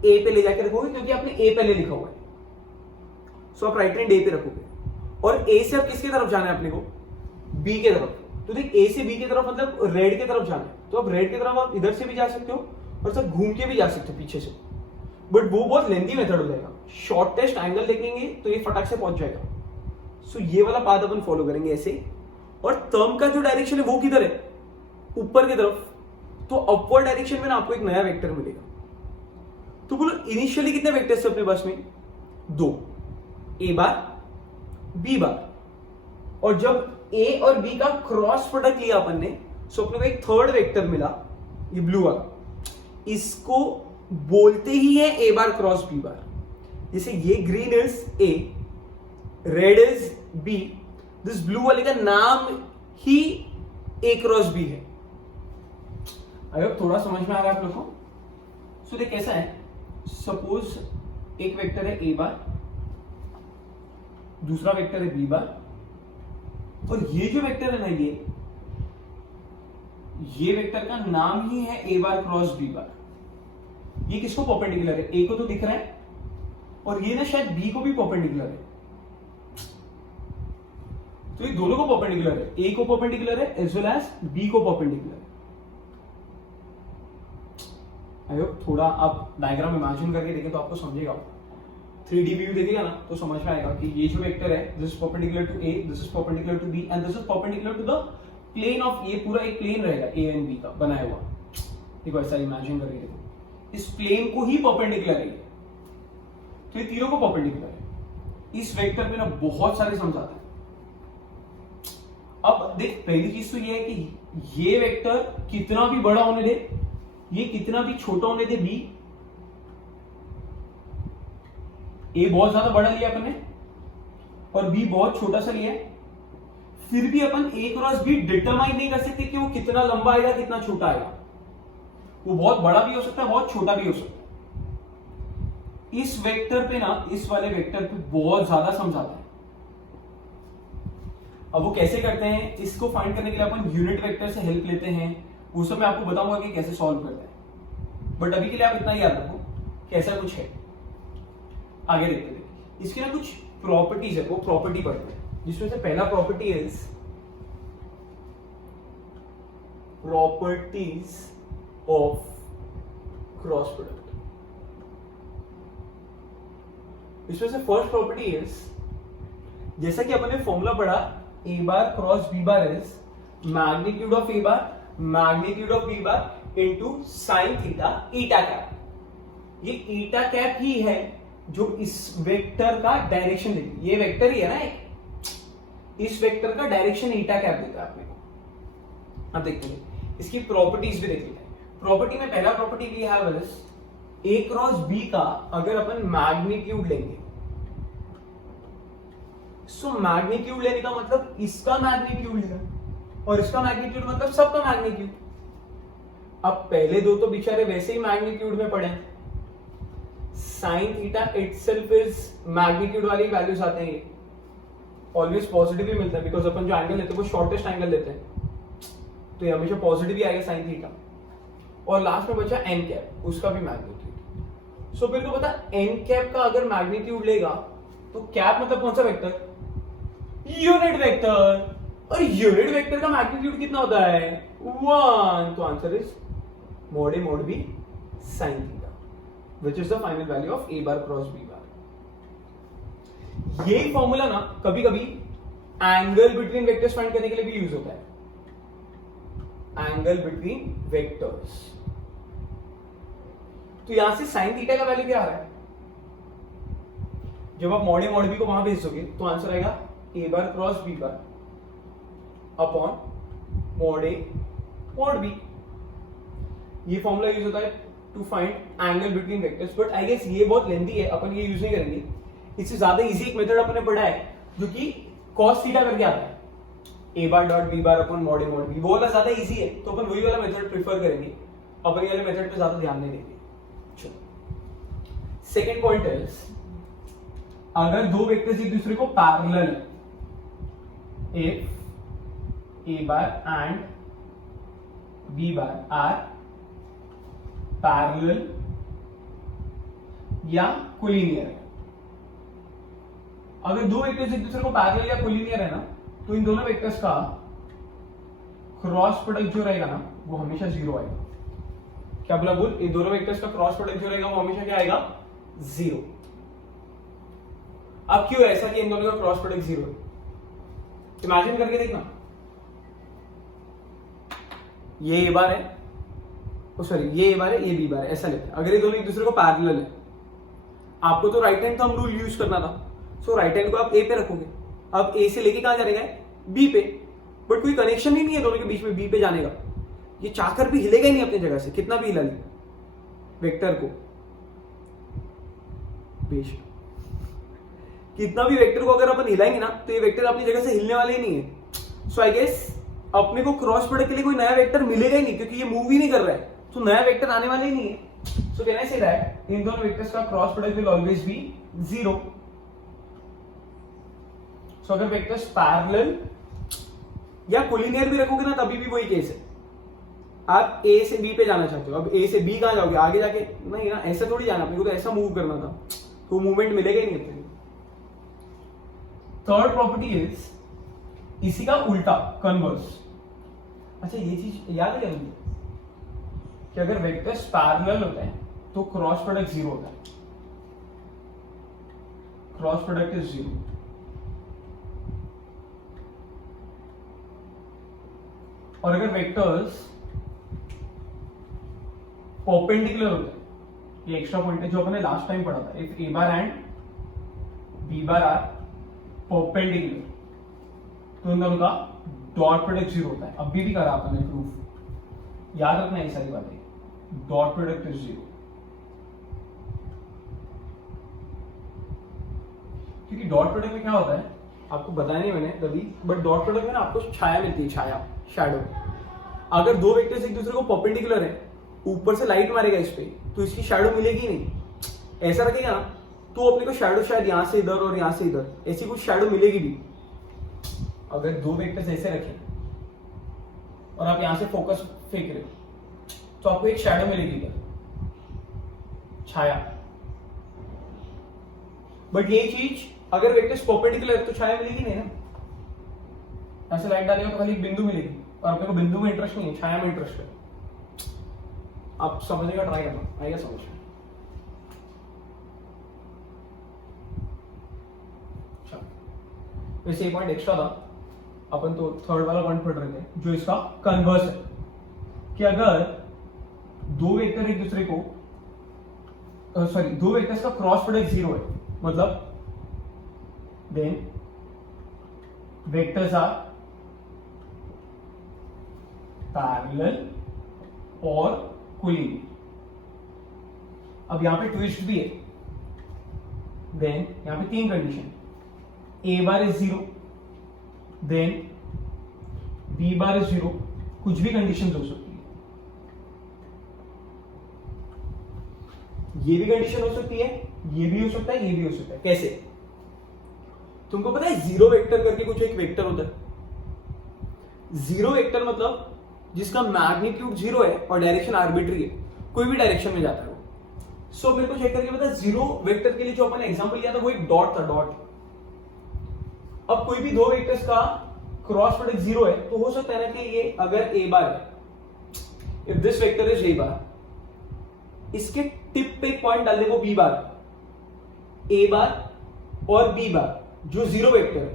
ए पे ले जाके रखोगे, क्योंकि आपने ए पहले लिखा हुआ है। सो आप राइट हैंड ए पे रखोगे और ए से अब किसकी तरफ जाना है अपने को, बी के तरफ। तो देख, ए से बी की तरफ मतलब रेड की तरफ जाना है, तो अब रेड की तरफ आप इधर से भी जा सकते हो और सब घूम के भी जा सकते हो पीछे से, बट वो बहुत लेंथी मेथड हो जाएगा। शॉर्टेस्ट एंगल देखेंगे तो ये फटाक से पहुंच जाएगा। सो ये वाला पाथ अपन फॉलो करेंगे ऐसे। और थंब का जो डायरेक्शन है वो किधर है, ऊपर की तरफ। तो अपवर्ड डायरेक्शन में ना आपको एक नया वेक्टर मिलेगा। तो बोलो इनिशियली कितने वेक्टर्स थे अपने पास में, दो, ए बार बी बार। और जब ए और बी का क्रॉस प्रोडक्ट लिया अपन ने, सो अपने को एक थर्ड वेक्टर मिला, ये ब्लू वाला। इसको बोलते ही है A bar cross B bar. जैसे ये green is A, red is B, this blue वाले का नाम ही ए क्रॉस बी है। आई होप थोड़ा समझ में आ रहा है आप लोगों को। सो देख कैसा है, सपोज एक वेक्टर है ए बार, दूसरा वेक्टर है बी बार, और ये जो वेक्टर है ना, ये वेक्टर का नाम ही है ए बार क्रॉस बी बार। ये किसको परपेंडिकुलर है, ए को तो दिख रहा है, और ये ना शायद बी को भी परपेंडिकुलर है। तो ये दोनों को परपेंडिकुलर है, ए को परपेंडिकुलर है एज वेल एज बी को परपेंडिकुलर है। आई होप थोड़ा आप डायग्राम इमेजिन करके देखें तो आपको समझेगा। 3D व्यू देखिएगा ना तो समझ में आएगा कि ये जो वेक्टर है, this is perpendicular to A, this is perpendicular to B, and this is perpendicular to the plane of, ये पूरा एक प्लेन रहेगा ए एंड बी का बनाया हुआ। देखो ऐसा इमेजिन करके देखो, इस प्लेन को ही परपेंडिकुलर है, तो ये तीनों को परपेंडिकुलर है। इस वेक्टर में ना बहुत सारे समझाते हैं। अब देख, पहली चीज तो ये है कि ये वेक्टर कितना भी बड़ा होने दे, ये कितना भी छोटा होने दे बी, ए बहुत ज्यादा बड़ा लिया अपन ने और बी बहुत छोटा सा लिया है, फिर भी अपन ए क्रॉस बी डिटरमाइन नहीं कर सकते कि वो कितना लंबा आएगा कितना छोटा आएगा। वो बहुत बड़ा भी हो सकता है, बहुत छोटा भी हो सकता है। इस वेक्टर पे ना, इस वाले वेक्टर पे बहुत ज्यादा समझाता है। अब वो कैसे करते हैं, इसको फाइंड करने के लिए अपन यूनिट वेक्टर से हेल्प लेते हैं। वो सब मैं आपको बताऊंगा कि कैसे सॉल्व करते हैं, बट अभी के लिए आप इतना याद रखो कि ऐसा कुछ है। आगे देखते हैं, इसकी ना कुछ प्रॉपर्टीज है, वो प्रॉपर्टी पढ़ते हैं, जिसमें से पहला property is properties of cross product. इसमें से फर्स्ट प्रॉपर्टी इज, जैसा कि अपन ने फॉर्मूला पढ़ा, A bar cross B bar is magnitude of A bar magnitude of B bar into sine theta eta cap. ये ईटा कैप ही है जो इस वेक्टर का डायरेक्शन देती है। ये वेक्टर ही है ना एक, इस वेक्टर का डायरेक्शन ईटा कैप देता है आपने को। अब देखते हैं इसकी प्रॉपर्टीज भी देख लेते हैं। प्रॉपर्टी में पहला property we have is A cross B का अगर अपन मैग्नीट्यूड लेंगे, सो मैग्नीट्यूड लेने का मतलब इसका मैग्नीट्यूड लेना और इसका मैग्नीट्यूड मतलब सबका मैग्नीट्यूड। अब पहले दो तो बेचारे वैसे ही मैग्नीट्यूड में पड़े, sine theta itself is magnitude वाली वैल्यूज आते हैं, ऑलवेज पॉजिटिव ही मिलता है बिकॉज अपन जो एंगल लेते हैं वो शॉर्टेस्ट एंगल लेते हैं, तो ये हमेशा पॉजिटिव ही आएगा साइन थीटा। और लास्ट में बचा एन कैप, उसका भी मैग्नीट्यूड। सो फिर को पता एन कैप का अगर मैग्नीट्यूड लेगा तो कैप मतलब कौन सा वेक्टर, यूनिट वेक्टर। और यूनिट वेक्टर का मैग्नीट्यूड कितना होता है, 1। तो answer is mod A mod B sin theta, which is the final value of A bar cross B bar. ये फॉर्मूला ना कभी कभी एंगल बिटवीन वेक्टर्स फाइंड करने के लिए भी यूज होता है। एंगल बिटवीन वेक्टर्स, तो यहां से sin थीटा का वैल्यू क्या आ रहा है, जब आप mod A mod B को वहां भेज दोगे तो आंसर आएगा A bar cross B bar upon mod A mod B। ये फॉर्मूला यूज होता है to find angle between vectors, but I guess ये बहुत लेंथी है, अपन ये यूज नहीं करेंगे। इससे ज्यादा इजी एक मेथड अपने पढ़ा है जो कि cos थीटा करके आता है, a bar dot b bar upon mod a mod b, वो वाला ज्यादा इजी है, तो अपन वही वाला मेथड प्रेफर करेंगे, अपन ये वाले मेथड पे ज्यादा ध्यान नहीं देंगे। चलो सेकंड पॉइंट इज, अगर दो वेक्टर्स एक दूसरे को पैरेलल है, if a bar and b bar are parallel या कोलिनियर है, अगर दो वेक्टर्स एक दूसरे को पैरेलल या कोलिनियर है ना, तो इन दोनों वेक्टर्स का क्रॉस प्रोडक्ट जो रहेगा ना वो हमेशा जीरो आएगा। क्या बोला बोल, इन दोनों वेक्टर्स का क्रॉस प्रोडक्ट जो रहेगा वो हमेशा क्या आएगा, जीरो। अब क्यों ऐसा कि इन दोनों का क्रॉस प्रोडक्ट जीरो है, इमेजिन करके देखना, ये ए बार है, सॉरी ये ए बार है, ये बी बार है, ऐसा लेते हैं। अगर ये दोनों एक दूसरे को पैरेलल है, आपको तो right hand thumb rule use करना था, सो राइट हैंड को आप ए पे रखोगे, अब ए से लेके कहां जाएगा, बी पे, बट कोई कनेक्शन ही नहीं है दोनों के बीच में बी पे जाने का, ये चाहकर भी हिलेगा ही नहीं अपनी जगह से, कितना भी हिला ले वेक्टर को, कितना भी वेक्टर को अगर अपन हिलाएंगे ना, तो ये वेक्टर अपनी जगह से हिलने वाले ही नहीं है। सो आई गेस अपने को क्रॉस प्रोडक्ट के लिए कोई नया वेक्टर मिलेगा ही नहीं, क्योंकि ये मूव ही नहीं कर रहा है, तो नया वेक्टर आने वाला ही नहीं है। So can I say that in दोनों वेक्टर्स का cross product will always be zero. So अगर वेक्टर्स पैरेलल या कोलिनियर भी रखोगे ना, तभी भी वही केस है, आप ए से बी पे जाना चाहते हो, अब ए से बी कहां जाओगे, आगे जाके नहीं ना, ऐसा थोड़ी जाना, अपने को तो ऐसा मूव करना था, तो मूवमेंट मिलेगा ही नहीं अपने। थर्ड प्रॉपर्टी इज इसी का उल्टा, कन्वर्स। अच्छा ये चीज याद है मुझे कि अगर वेक्टर्स पैरेलल होते हैं तो क्रॉस प्रोडक्ट जीरो होता है, क्रॉस प्रोडक्ट इज जीरो। और अगर वेक्टर्स परपेंडिकुलर होते हैं, ये एक्स्ट्रा पॉइंट है जो अपने लास्ट टाइम पढ़ा था, if A bar and B bar are perpendicular, तो इन दोनों का डॉट प्रोडक्ट जीरो होता है। अभी भी करा आपने प्रूफ, याद रखना ये सारी बातें, डॉट प्रोडक्ट इज जीरो, क्योंकि डॉट प्रोडक्ट में क्या होता है आपको बताया नहीं मैंने कभी, बट डॉट प्रोडक्ट में ना आपको छाया मिलती है, छाया, शैडो। अगर दो वेक्टर्स एक दूसरे को परपेंडिकुलर है, ऊपर से लाइट मारेगा इस पे, तो इसकी शैडो मिलेगी नहीं, ऐसा रखेगा ना तो अपने को शैडो शायद यहां से इधर और यहां से इधर ऐसी कुछ शैडो मिलेगी भी। अगर दो वेक्टर्स ऐसे रखें और आप यहां से फोकस फेंक रहे हो, तो आपको एक शैडो मिलेगी इधर, छाया। बट ये चीज अगर वेक्टर्स परपेंडिकुलर है तो छाया मिलेगी नहीं ना, ऐसे लाइट डालेगा तो खाली एक बिंदु मिलेगी, और अपने को बिंदु में इंटरेस्ट नहीं है, छाया में इंटरेस्ट है। आप समझने का ट्राई करना, आएगा समझ। वैसे एक पॉइंट एक्स्ट्रा था, अपन तो थर्ड वाला पॉइंट पढ़ रहे थे जो इसका कन्वर्स है, कि अगर दो वेक्टर एक दूसरे को दो वेक्टर्स का क्रॉस प्रोडक्ट जीरो है, मतलब देन वेक्टर्स आर पैरेलल और कोलिनियर। अब यहां पे ट्विस्ट भी है, देन यहां पे तीन condition, A bar is zero, then B bar is zero, कुछ भी कंडीशन हो सकती है, ये भी कंडीशन हो सकती है, ये भी हो सकता है, ये भी हो सकता है। कैसे? तुमको पता है जीरो वेक्टर करके कुछ एक वेक्टर होता है। जीरो वेक्टर मतलब जिसका मैग्नीट्यूड जीरो है और डायरेक्शन आर्बिट्री है, कोई भी डायरेक्शन में जाता है वो। सो मेरे को चेक करके पता है जीरो वेक्टर के लिए जो अपन एग्जांपल लिया था वो एक डॉट था, डॉट। अब कोई भी दो वेक्टर्स का क्रॉस प्रोडक्ट जीरो है, तो हो सकता है ना कि ये अगर ए बार है, if this vector is A bar, इसके टिप पे एक पॉइंट डाल दे वो बी बार, ए बार और बी बार जो जीरो वेक्टर है,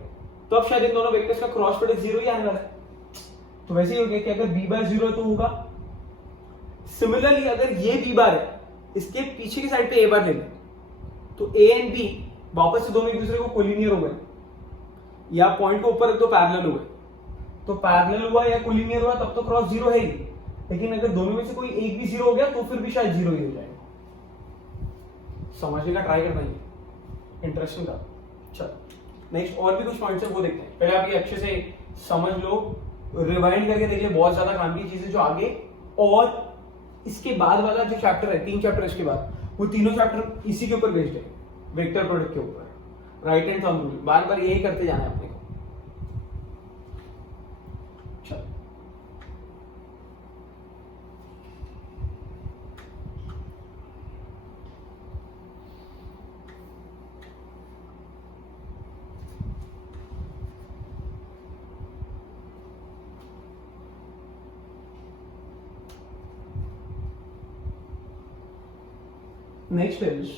तो अब शायद इन दोनों वेक्टर्स का क्रॉस प्रोडक्ट जीरो ही आने वाला है। तो वैसे ही हो गया कि अगर बी बार जीरो है तो होगा। सिमिलरली अगर ये बी बार है, इसके पीछे की साइड पे ए बार ले लें, तो ए एंड बी वापस से दोनों एक दूसरे को कोलिनियर हो गए, या पॉइंट को ऊपर तो पैरेलल हुए, तो पैरेलल हुआ या कोलिनियर हुआ तब तो क्रॉस जीरो है ही। लेकिन अगर दोनों में से कोई एक भी जीरो हो गया तो फिर भी शायद जीरो ही हो जाएगा। समझने का ट्राई करना ही इंटरेस्टिंग था। चल नेक्स्ट और भी कुछ पॉइंट्स है वो देखते हैं। पहले आप ये अच्छे से समझ लो, रिवाइंड करके देखिए, बहुत ज्यादा काम की चीजें जो आगे और इसके बाद वाला जो चैप्टर है, 3 चैप्टर इसके बाद, वो तीनों चैप्टर इसी के ऊपर बेस्ड है, वेक्टर प्रोडक्ट के ऊपर, राइट हैंड थंब रूल। बार बार यही करते जाना है अपने को। चल next is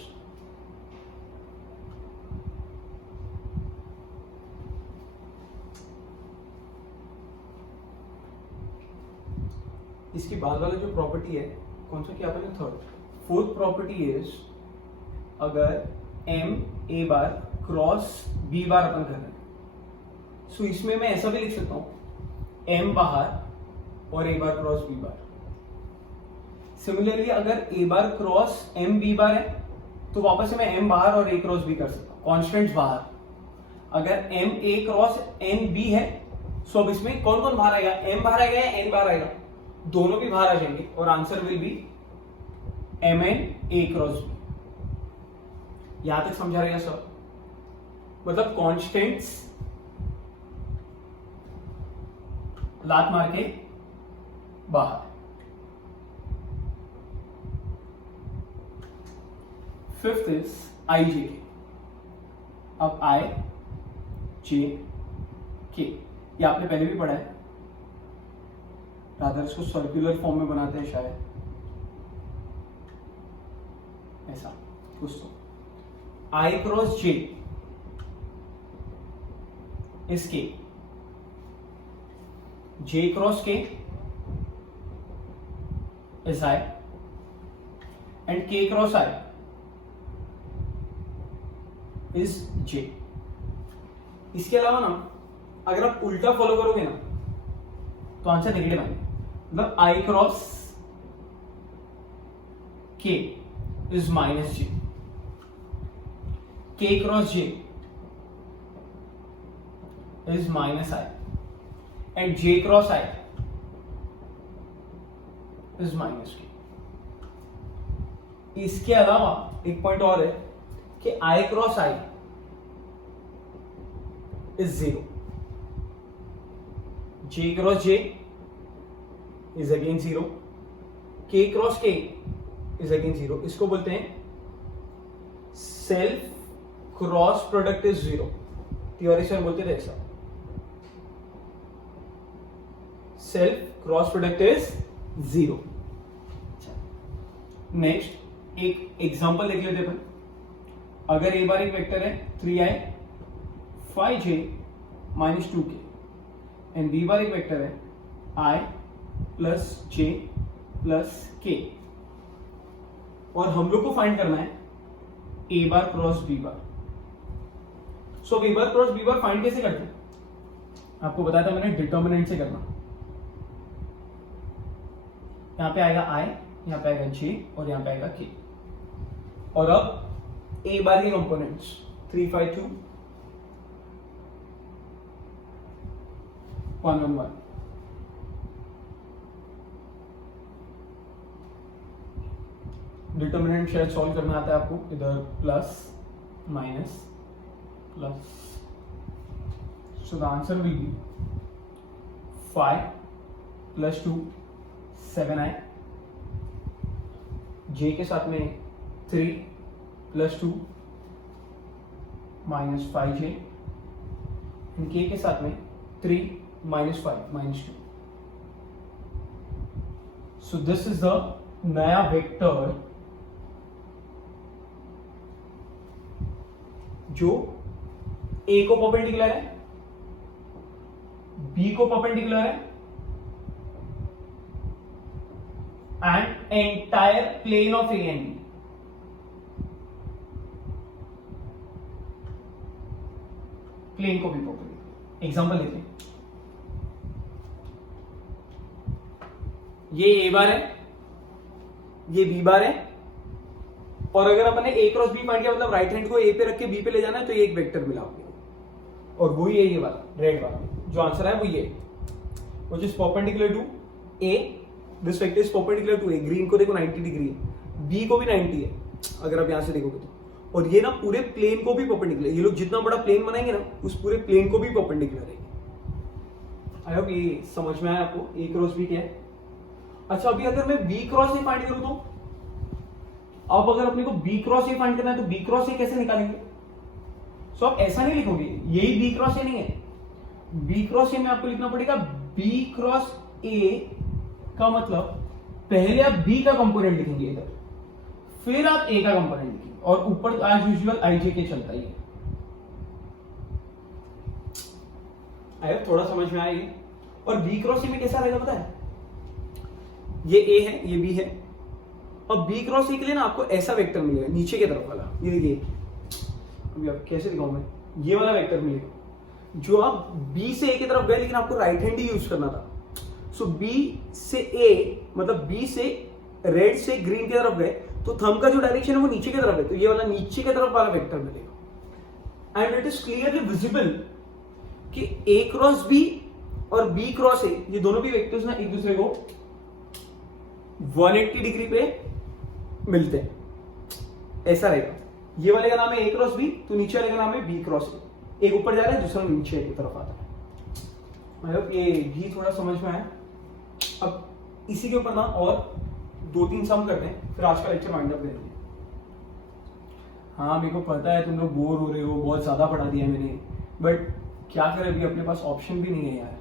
इसके बाद वाला जो प्रॉपर्टी है, कौन सा क्या अपने थर्ड, फोर्थ प्रॉपर्टी इज अगर m a bar cross b बार अपन कर रहे हैं, सो इसमें मैं ऐसा भी लिख सकता हूं m बाहर और a bar cross b bar. Similarly अगर a bar cross m b बार है तो वापस से मैं m बाहर और a क्रॉस b कर सकता हूं, कॉन्स्टेंट्स बाहर। अगर m a cross n b है, सो अब इसमें कौन कौन बाहर आएगा, m बाहर आएगा या n बाहर आएगा, दोनों भी बाहर आ जाएंगे और answer will be mn a cross b। यहां तक समझा रहेगा सब? मतलब कॉन्स्टेंट्स लात मार के बाहर। फिफ्थ इज आई जे के। अब आई जे के, ये आपने पहले भी पढ़ा है, रादर इसको सर्कुलर फॉर्म में बनाते हैं शायद, ऐसा कुछ। तो आई क्रॉस जे इज के, जे cross K is I and के क्रॉस आई इज जे। इसके अलावा ना अगर आप उल्टा फॉलो करोगे ना तो आंसर नेगेटिव आएगा। मतलब I cross K is minus J, K cross J is minus I and J cross I is minus K. इसके अलावा एक पॉइंट और है कि I cross I is zero, J cross J is again zero, K cross K is again zero. इसको बोलते हैं self cross product is zero. Theory से बोलते थे ऐसा, self cross product is zero. Next एक एग्जांपल देख लेते अपन। अगर ए बार एक वेक्टर है 3i 5j minus 2k and B बार एक वेक्टर है i plus j plus k, और हम लोग को फाइंड करना है A bar cross B bar. So A bar cross B bar find कैसे करते हैं, आपको बताया था मैंने, डिटर्मिनेंट से करना। यहां पे आएगा i, यहां पे आएगा j और यहां पे आएगा k। और अब ए बार के कंपोनेंट्स 3 5 2 1 1 1। डिटर्मिनेंट शायद सॉल्व करना आता है आपको, इधर plus minus plus, so the answer will be 5 plus 2 7i, जे के साथ में 3 प्लस 2 माइनस 5j एंड के के साथ में 3 minus 5 minus 2। So this is the नया वेक्टर जो ए को परपेंडिकुलर है, बी को परपेंडिकुलर है and entire plane of A and B. Plane को भी परपेंडिकुलर। एग्जांपल लेते हैं। ये ए बार है, ये बी बार है, और अगर अपने ए क्रॉस बी फाइंड किया मतलब राइट हैंड को ए पे रख के बी पे ले जाना है तो ये एक वेक्टर मिला आपको, और वही है ये वाला रेड वाला जो आंसर है वो ये, which is perpendicular to A, this vector is perpendicular to A, green को देखो 90 डिग्री है, बी को भी 90 है अगर आप यहां से देखोगे तो, और ये ना पूरे प्लेन को भी परपेंडिकुलर, ये लोग जितना बड़ा प्लेन बनाएंगे ना उस पूरे प्लेन को भी परपेंडिकुलर है। आई होप ये समझ में आया आपको ए क्रॉस बी क्या है। अच्छा अभी अगर मैं बी क्रॉस ए फाइंड करूं तो, अब अगर अपने को बी क्रॉस ए फाइंड करना है तो बी क्रॉस ए कैसे निकालेंगे? सो आप ऐसा नहीं लिखोगे यही बी क्रॉस ए नहीं है, बी क्रॉस ए में आपको लिखना पड़ेगा बी क्रॉस ए का मतलब पहले आप बी का कंपोनेंट लिखेंगे इधर, फिर आप ए का कंपोनेंट लिखेंगे, और ऊपर एज यूजुअल आईजे के चलता ही है। आया थोड़ा समझ में आया ये। और बी क्रॉस ए में कैसा रहेगा पता है, ये ए है ये बी है, और बी क्रॉस ए के लिए ना आपको ऐसा वेक्टर मिलेगा नीचे की तरफ वाला, ये देखिए अभी आप कैसे दिखाऊं मैं, ये वाला वेक्टर मिलेगा जो आप बी से ए की तरफ गए लेकिन आपको राइट हैंड ही यूज करना था। सो बी से ए मतलब बी से रेड से ग्रीन की तरफ गए तो थंब का जो डायरेक्शन है वो नीचे की तरफ है, तो ये वाला नीचे की तरफ वाला वेक्टर मिलेगा। And it is clearly visible कि ए क्रॉस बी और बी क्रॉस ए ये दोनों भी वेक्टर्स ना एक दूसरे को 180 डिग्री पे मिलते हैं, ऐसा रहेगा। ये वाले का नाम है ए क्रॉस बी, तो नीचे वाले का नाम है बी क्रॉस ए, एक ऊपर जा रहा है दूसरा नीचे की तरफ आता है। मतलब ये भी थोड़ा समझ में आया। अब इसी के ऊपर ना और 2-3 सम करते हैं फिर आज का लेक्चर वाइंड अप करेंगे। हाँ मेरे को पता है तुम लोग बोर हो रहे हो, बहुत ज्यादा पढ़ा दिया मैंने, बट क्या करें अभी अपने पास ऑप्शन भी नहीं है यार।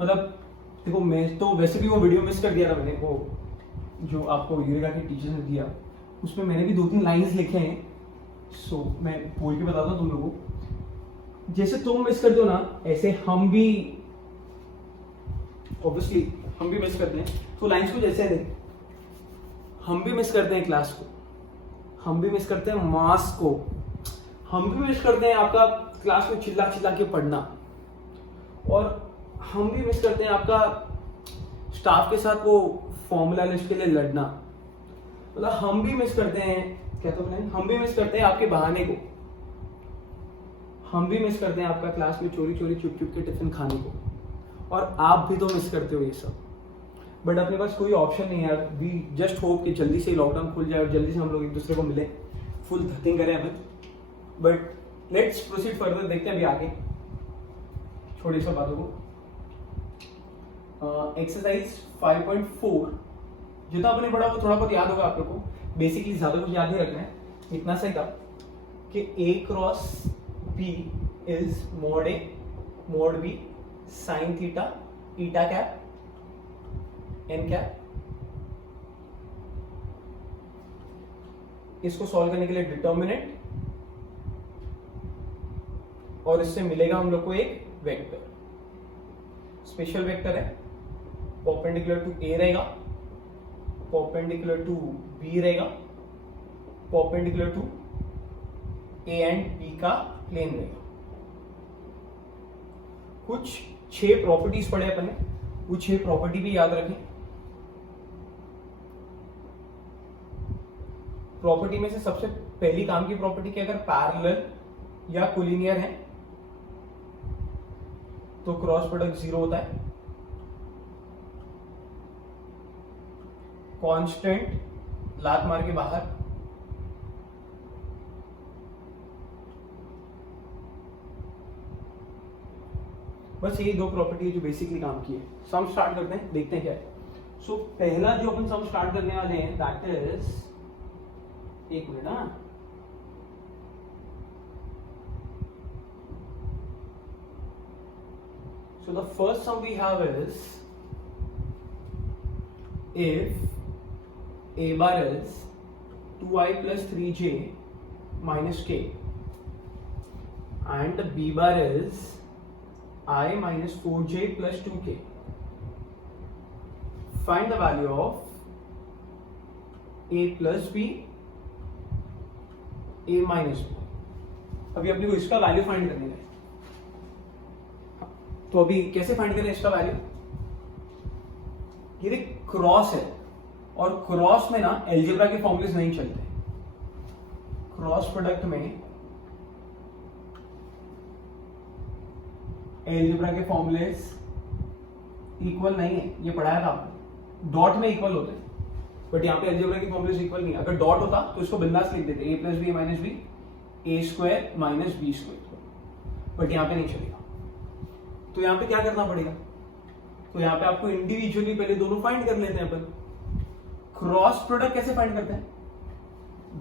मतलब देखो मैं तो वैसे भी वो वीडियो मिस कर दिया था मैंने, वो जो आपको यूरेका के टीचर ने दिया उसमें मैंने भी 2-3 लाइंस लिखे हैं। सो मैं बोल के बताता हूँ तुम लोगों को, जैसे तुम मिस करते हो ना ऐसे हम भी ऑब्वियसली हम भी मिस करते हैं। तो लाइंस को जैसे है, हम भी मिस करते हैं क्लास को, हम भी मिस करते हैं मास को, हम भी मिस करते हैं आपका क्लास में चिल्ला चिल्ला के पढ़ना, और हम भी मिस करते हैं आपका स्टाफ के साथ वो फॉर्मूला लिस्ट के लिए लड़ना। मतलब हम भी मिस करते हैं, क्या तो बोले, हम भी मिस करते हैं आपके बहाने को, हम भी मिस करते हैं आपका क्लास में चोरी चोरी चुप चुप के टिफिन खाने को, और आप भी तो मिस करते हो ये सब। बट अपने पास कोई ऑप्शन नहीं है यार, वी जस्ट होप कि जल्दी से लॉकडाउन खुल जाए और जल्दी से हम लोग एक दूसरे को मिले, फुल धतिंग करें हमें। बट लेट्स प्रोसीड फर्दर, देखते हैं अभी आगे छोटी सी बातों को। एक्सरसाइज 5.4 जितना आपने पढ़ा वो थोड़ा बहुत याद होगा आप लोग को, बेसिकली ज्यादा कुछ याद नहीं रखना है, इतना सही था कि A cross B is mod A mod B sine theta eta cap n cap. इसको सॉल्व करने के लिए डिटर्मिनेंट, और इससे मिलेगा हम लोग को एक वेक्टर, स्पेशल वेक्टर है, परपेंडिकुलर टू ए रहेगा, परपेंडिकुलर टू बी रहेगा, perpendicular to A and B का प्लेन रहेगा। कुछ 6 प्रॉपर्टीज पढ़े अपने, वो 6 प्रॉपर्टी भी याद रखें। प्रॉपर्टी में से सबसे पहली काम की प्रॉपर्टी कि अगर पैरेलल या कोलिनियर है तो क्रॉस प्रोडक्ट 0 होता है। कांस्टेंट लात मार के बाहर, बस यही 2 प्रॉपर्टी है जो बेसिकली काम की है। सम स्टार्ट करते हैं, देखते हैं क्या है। सो पहला जो अपन सम स्टार्ट करने वाले हैं दैट इज, एक मिनट ना, so the first sum we have is if a bar is 2i plus 3j minus k and the b bar is I minus 4j plus 2k, find the value of a plus b a minus b। अभी अपने को इसका वैल्यू फाइंड करने है, तो अभी कैसे फाइंड करें इसका वैल्यू? ये क्रॉस है, और क्रॉस में ना एलजेब्रा के फॉर्मूलेस नहीं चलते। क्रॉस प्रोडक्ट में एलजेब्रा के फॉर्मूलेस इक्वल नहीं है, ये पढ़ाया था आपने। डॉट में इक्वल होते हैं, बट यहाँ पे एलजेब्रा के फॉर्मूलेस इक्वल नहीं है। अगर डॉट होता तो इसको बिंदास लिख देते, A plus B minus B, A square minus B square, but यहाँ पे नहीं चलेगा। तो यहाँ पे क्या करना पड़ेगा? तो यहाँ पे आपको इंडिविजुअली पहले दोनों फाइंड कर लेते हैं अपन। क्रॉस प्रोडक्ट कैसे फाइंड करते हैं?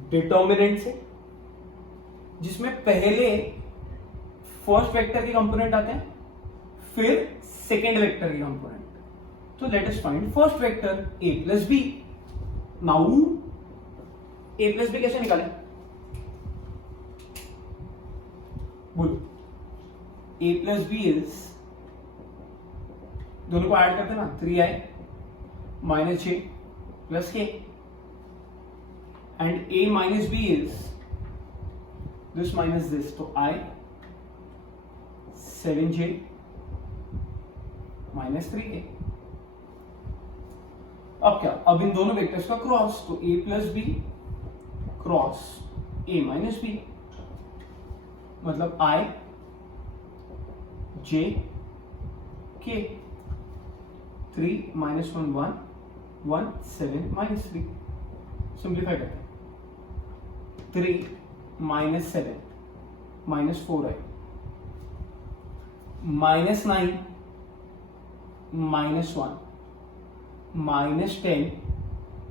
डिटर्मिनेंट से, जिसमें पहले फर्स्ट वेक्टर के कंपोनेंट आते हैं, फिर सेकेंड वेक्टर के कंपोनेंट। तो let us find first vector a plus B. Now a plus B कैसे निकालें? बोलो। a प्लस बी इज, दोनों को ऐड करते हैं ना, 3i minus J plus K, and a minus B is this minus this, तो i 7j माइनस 3k। अब क्या? अब इन दोनों वेक्टर्स का क्रॉस, तो a plus B cross a minus B, मतलब i j k, 3 minus 1 1 1 7 minus 3। Simplify करते हैं, 3 minus 7 minus 4i minus 9 minus 1 minus 10,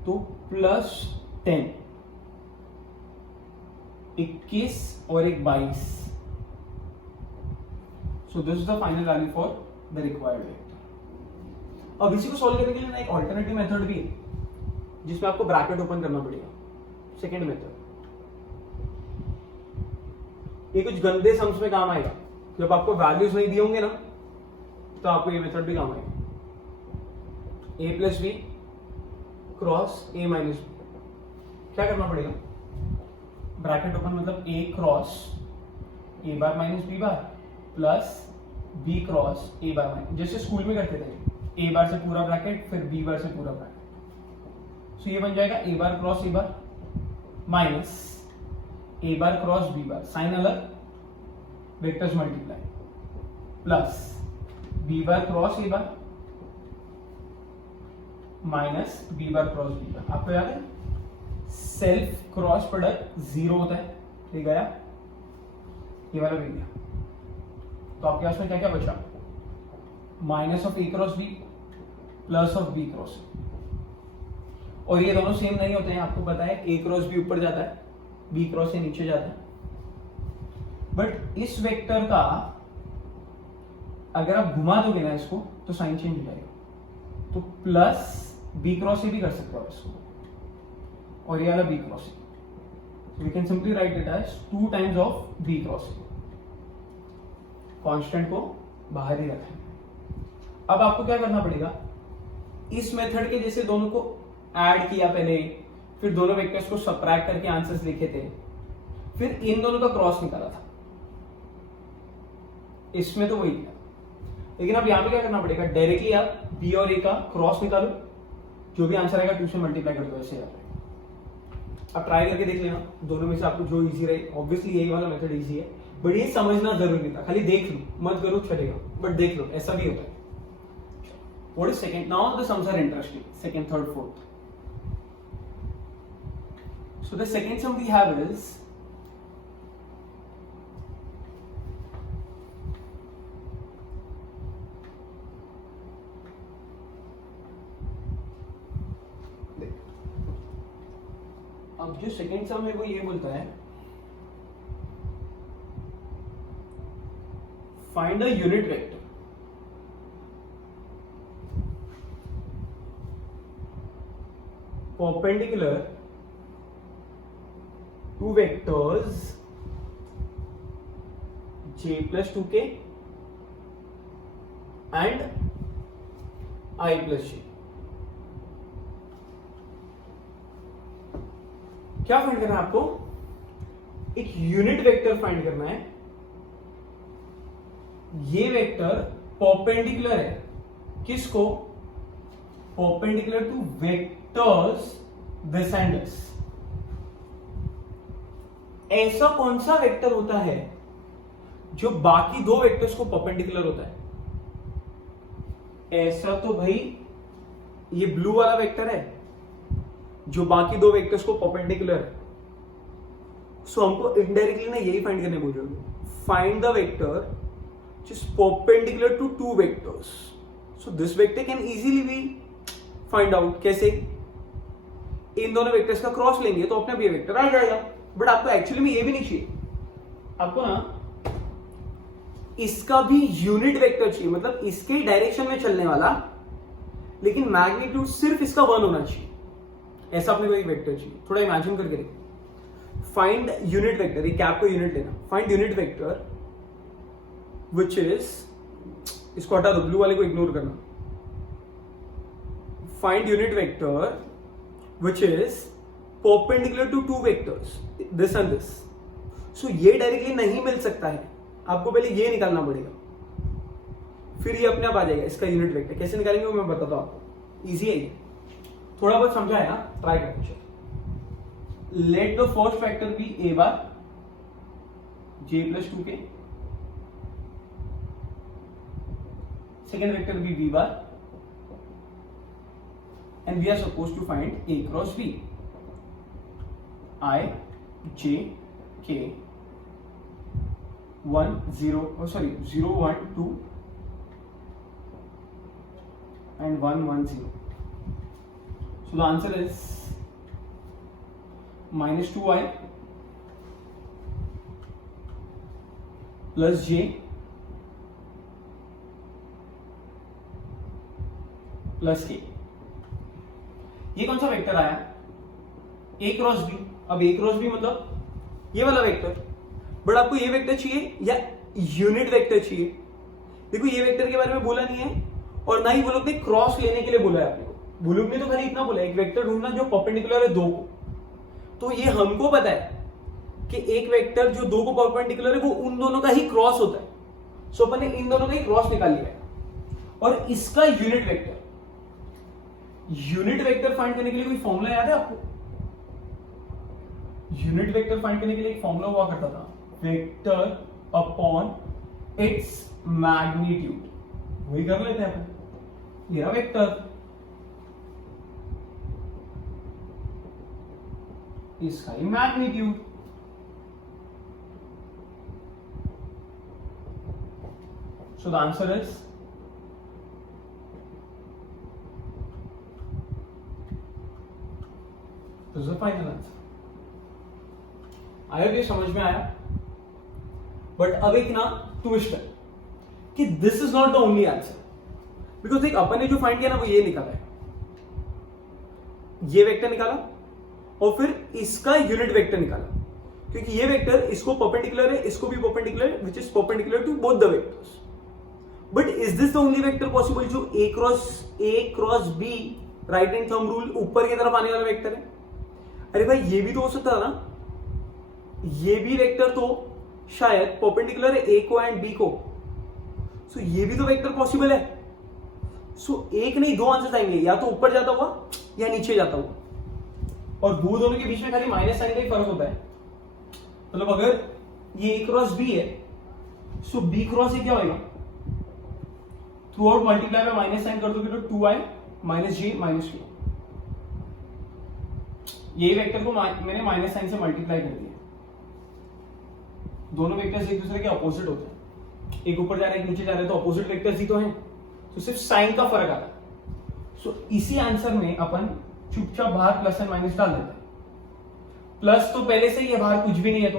तो प्लस 10, 21 और एक 22। So this is the final value for the required vector. अब इसी को सॉल्व करने के लिए ना एक ऑल्टरनेटिव मेथड भी है, जिसमें आपको ब्रैकेट ओपन करना पड़ेगा। सेकेंड मेथड, ये कुछ गंदे सम्स में काम आएगा। जब आपको वैल्यूज नहीं दिए होंगे ना, तो आपको ये मेथड भी काम आएगा। a plus B cross a minus B, क्या करना पड़ेगा? ब्रैकेट ओपन, मतलब a क्रॉस a bar minus b bar plus b cross a bar minus, जैसे स्कूल में करते थे, a बार से पूरा ब्रैकेट फिर b बार से पूरा ब्रैकेट। सो ये बन जाएगा a bar cross a bar minus a bar cross b bar, sign अलग, vectors multiply, plus b bar cross a bar minus b bar cross b bar. आपको याद है सेल्फ क्रॉस प्रोडक्ट 0 होता है, ठीक है? ये वाला भी गया। तो आपके पास में क्या क्या बचा? Minus of a cross b plus of b cross a, और ये दोनों सेम नहीं होते हैं, आपको पता है। a क्रॉस b ऊपर जाता है, b क्रॉस a नीचे जाता है। बट इस वेक्टर का अगर आप घुमा दोगे ना इसको, तो साइन चेंज हो जाएगा। तो प्लस b क्रॉस a भी कर सकते हो इसको, और ये वाला b cross a, we can simply write it as 2 times of b cross a। Constant को बाहर ही रखें। अब आपको क्या करना पड़ेगा? इस मेथड के जैसे दोनों को ऐड किया पहले, फिर दोनों वेक्टर्स को सबट्रैक्ट करके आंसर्स लिखे थे, फिर इन दोनों का क्रॉस निकाला था। इसमें तो वही था, लेकिन अब यहां पे क्या करना पड़ेगा? डायरेक्टली आप b और a का क्रॉस निकालो, जो भी आंसर आएगा 2 से मल्टीप्लाई कर दो, ऐसे आप ट्राई करके देख लेना, दोनों में से आपको जो इजी रहे। ऑब्वियसली यही वाला मेथड इजी है, बट ये समझना जरूरी था। खाली देख लो, मत करो चलेगा, बट देख लो, ऐसा भी होता है। What is second? Now the sums are interesting. Second, third, fourth. So the second sum we have is अब जो सेकेंड सम है वो ये बोलता है find a unit vector perpendicular to vectors j plus 2k and I plus j। क्या फाइंड करना है आपको? एक यूनिट वेक्टर फाइंड करना है। ये वेक्टर परपेंडिकुलर है किसको? perpendicular to vectors this and this. ऐसा कौन सा वेक्टर होता है जो बाकी दो वेक्टर्स को परपेंडिकुलर होता है? ऐसा तो भाई ये ब्लू वाला वेक्टर है जो बाकी दो वेक्टर्स को परपेंडिकुलर है. सो हमको इनडायरेक्टली ना यही फाइंड करने बोलोगे. Find the vector which is perpendicular to two vectors. So this vector can easily be find out. कैसे? इन दोनों वेक्टर्स का क्रॉस लेंगे तो अपने ये वेक्टर आ जाएगा. बट आपको एक्चुअली में ये भी नहीं चाहिए. आपको ना इसका भी यूनिट वेक्टर चाहिए, मतलब इसके डायरेक्शन में चलने वाला, लेकिन मैग्नीट्यूड सिर्फ इसका 1 होना चाहिए. ऐसा अपने को एक वेक्टर चाहिए. थोड़ा इमेजिन करके देखो. फाइंड यूनिट वेक्टर, ये कैप को यूनिट लेना. Find unit vector which is, इसको हटा दो, ब्लू वाले को इग्नोर करना. Find unit vector which is perpendicular to two vectors this and this. So ये डायरेक्टली नहीं मिल सकता है. आपको पहले ये निकालना पड़ेगा, फिर ये अपने आप आ जाएगा इसका यूनिट वेक्टर. कैसे निकालेंगे वो मैं बताता हूं आपको. इजी है ये, थोड़ा बहुत समझा है ना. ट्राई करते हैं. Let the first vector be A bar j plus 2k. Second vector be b bar, and we are supposed to find a cross b. I j k 1 0 0 1 2 and 1 1 0. So the answer is minus 2i plus j plus k. ये कौन सा वेक्टर आया? a cross b. अब a क्रॉस b मतलब ये वाला वेक्टर. बट आपको ये वेक्टर चाहिए या यूनिट वेक्टर चाहिए? देखो ये वेक्टर के बारे में बोला नहीं है, और ना ही वो लोग ने क्रॉस लेने के लिए बोला है आपको. वो लोग ने तो खाली इतना बोला है, एक वेक्टर ढूंढना जो परपेंडिकुलर है दो को. तो ये हमको पता है कि एक वेक्टर जो दो को परपेंडिकुलर है वो उन दोनों का ही क्रॉस होता है. सो अपन ने इन दोनों का ही क्रॉस निकाल लिया है. और इसका यूनिट वेक्टर फाइंड करने के लिए कोई फॉर्मूला याद है आपको? यूनिट वेक्टर फाइंड करने के लिए एक फॉर्मूला हुआ करता था, वेक्टर अपॉन इट्स मैग्नीट्यूड. वही कर लेते हैं अपन. ये रहा वेक्टर, इसका ही magnitude. So the answer is this is the final answer. I hope ये समझ में आया. बट अब एक ना ट्विस्ट है कि this is not the only answer. Because एक अपन ने जो फाइंड किया ना वो ये निकाला है, ये वेक्टर निकाला और फिर इसका यूनिट वेक्टर निकाला. क्योंकि ये वेक्टर इसको परपेंडिकुलर है, इसको भी परपेंडिकुलर है, which is perpendicular to both the vectors. But is this the only vector possible जो A cross B right hand thumb rule ऊपर की तरफ आने वाला वेक्टर है? अरे भाई ये भी तो हो सकता है ना. ये भी वेक्टर तो शायद परपेंडिकुलर है ए को एंड बी को. सो ये भी तो वेक्टर पॉसिबल है. सो एक नहीं दो आंसर आएंगे, या तो ऊपर जाता हुआ या नीचे जाता हुआ. और वो दोनों के बीच में खाली माइनस साइन का ही फर्क होता है. मतलब अगर ये ए क्रॉस बी है, सो बी क्रॉस ये क्या होगा? थ्रू आउट मल्टीप्लाई में माइनस साइन कर दोगे तो 2i माइनस जे माइनस के. ये वेक्टर को मैंने माइनस साइन से मल्टीप्लाई कर दिया. दोनों वेक्टर्स एक दूसरे के अपोजिट होते हैं. एक ऊपर जा रहा है एक नीचे जा रहा है, तो अपोजिट वेक्टर्स ही तो हैं. तो सिर्फ साइन का फर्क आता है. सो इसी आंसर में अपन चुपचाप बाहर प्लस एंड माइनस डाल देते हैं. प्लस तो पहले से ही है, बाहर कुछ भी नहीं है तो.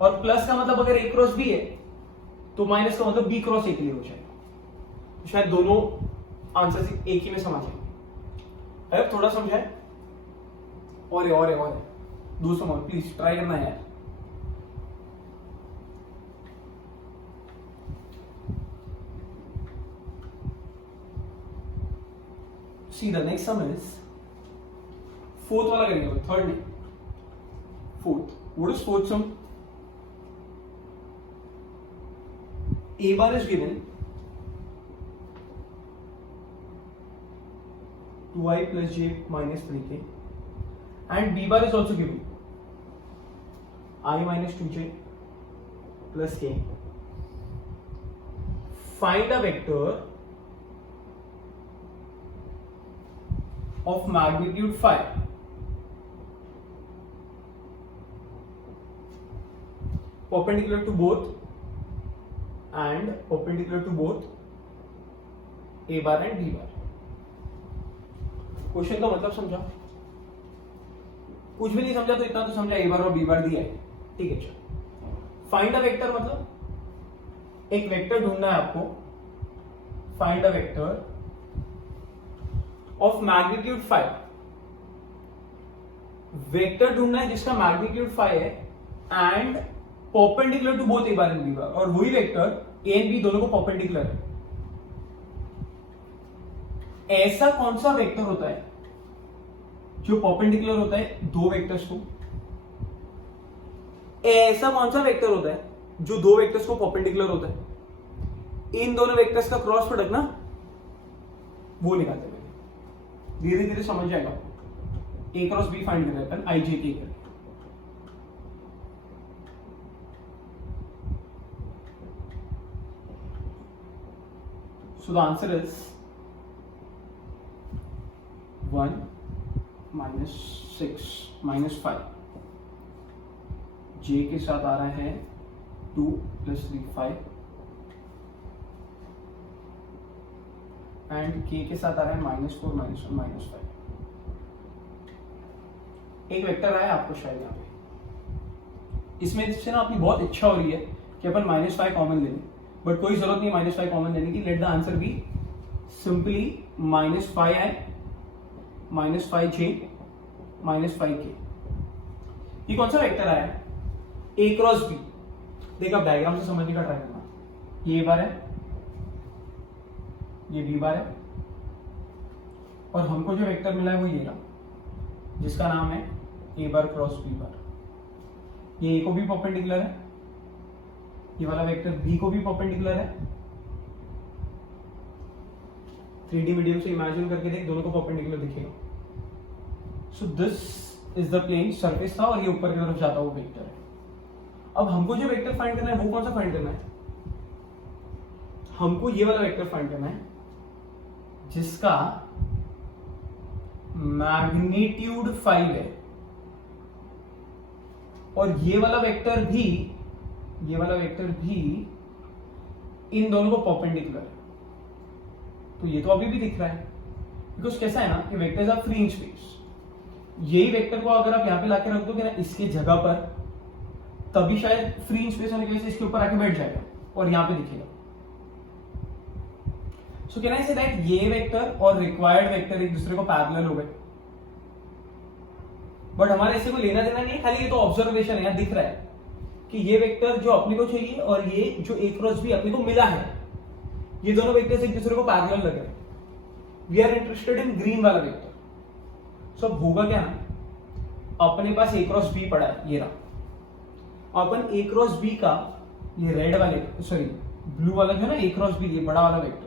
और प्लस का मतलब अगर ए क्रॉस बी है तो माइनस का मतलब बी क्रॉस ए के लिए हो जाएगा. तो शायद दोनों आंसर एक ही में समा जाएंगे. अब थोड़ा समझा है? और है दो समझ प्लीज ट्राई करना है यार. See the next sum is fourth वाला करेंगे, थर्ड नहीं, fourth. What is fourth sum? A bar is given 2i plus j minus 3k, and b bar is also given, I minus 2j plus k. Find a vector of magnitude 5 perpendicular to both and perpendicular to both a bar and b bar. Question का मतलब समझा? कुछ भी नहीं समझा तो इतना तो समझा, a बार और b बार दिया है, ठीक है। चलो, फाइंड अ वेक्टर मतलब एक वेक्टर ढूंढना है आपको। Find a vector of magnitude 5, vector ढूंढना है जिसका मैग्नीट्यूड 5 है and perpendicular to both A bar and B bar, और वही वेक्टर ए एंड बी दोनों को परपेंडिकुलर है। ऐसा कौन सा वेक्टर होता है जो परपेंडिकुलर होता है दो वेक्टर्स को? ऐसा कौन सा वेक्टर होता है जो दो वेक्टर्स को परपेंडिकुलर होता है? इन दोनों वेक्टर्स का क्रॉस प्रोडक्ट ना, वो निकालते हैं। धीरे धीरे समझ जाएगा। ए क्रॉस बी फाइंड कर रहे हैं आई जे के करके। So the answer is 1 minus 6 minus 5. J के साथ आ रहा है 2 plus 3 5 and K के साथ आ रहा है -4 -1 -5. एक वेक्टर आया आपको शायद यहाँ पे, इसमें से ना अपनी बहुत इच्छा हो रही है कि अपन -5 कॉमन ले लें, बट कोई जरूरत नहीं -5 कॉमन लेने की। Let the answer be simply -5i -5j -5k। ये कौन सा वेक्टर आया है? a cross b। देखा, डायग्राम से समझने का ट्राई करना। ये a बार है, ये b बार है, और हमको जो वेक्टर मिला है वो ये रहा, जिसका नाम है a बार क्रॉस b बार। ये a को भी परपेंडिकुलर है, ये वाला वेक्टर b को भी परपेंडिकुलर है। 3D मीडियम से इमेजिन करके देख, दोनों को परपेंडिकुलर दिखेगा। So this is the plane surface था, और ये ऊपर की तरफ जाता हुआ वेक्टर है। अब हमको जो वेक्टर फाइंड करना है वो कौन सा फाइंड करना है? हमको ये वाला वेक्टर फाइंड करना है जिसका मैग्नीट्यूड 5 है, और ये वाला वेक्टर भी इन दोनों को परपेंडिकुलर है। तो ये तो अभी भी दिख रहा है, बिकॉज कैसा है ना कि vectors are free in space. यही वेक्टर को अगर आप यहां पे लाके रख दोगे ना इसके जगह पर, तभी शायद फ्री इन स्पेस होने की वजह से इसके ऊपर आके बैठ जाएगा और यहां पे दिखेगा। So can I say that ये वेक्टर और रिक्वायर्ड वेक्टर एक दूसरे को पैरेलल हो गए, बट हमारे इससे कोई लेना देना नहीं है, खाली ये तो ऑब्जर्वेशन है। यहां दिख रहा है कि ये वेक्टर जो अपने को चाहिए और ये जो a क्रॉस b अपने को मिला है, ये दोनों वेक्टर्स एक दूसरे को पैरेलल लग रहे हैं। We are interested in green वाला वेक्टर। सो अब होगा क्या ना, अपने पास a क्रॉस b पड़ा है, ये रहा। अपन a क्रॉस b का ये रेड वाले, सॉरी ब्लू वाला जो है ना a क्रॉस b, ये बड़ा वाला वेक्टर,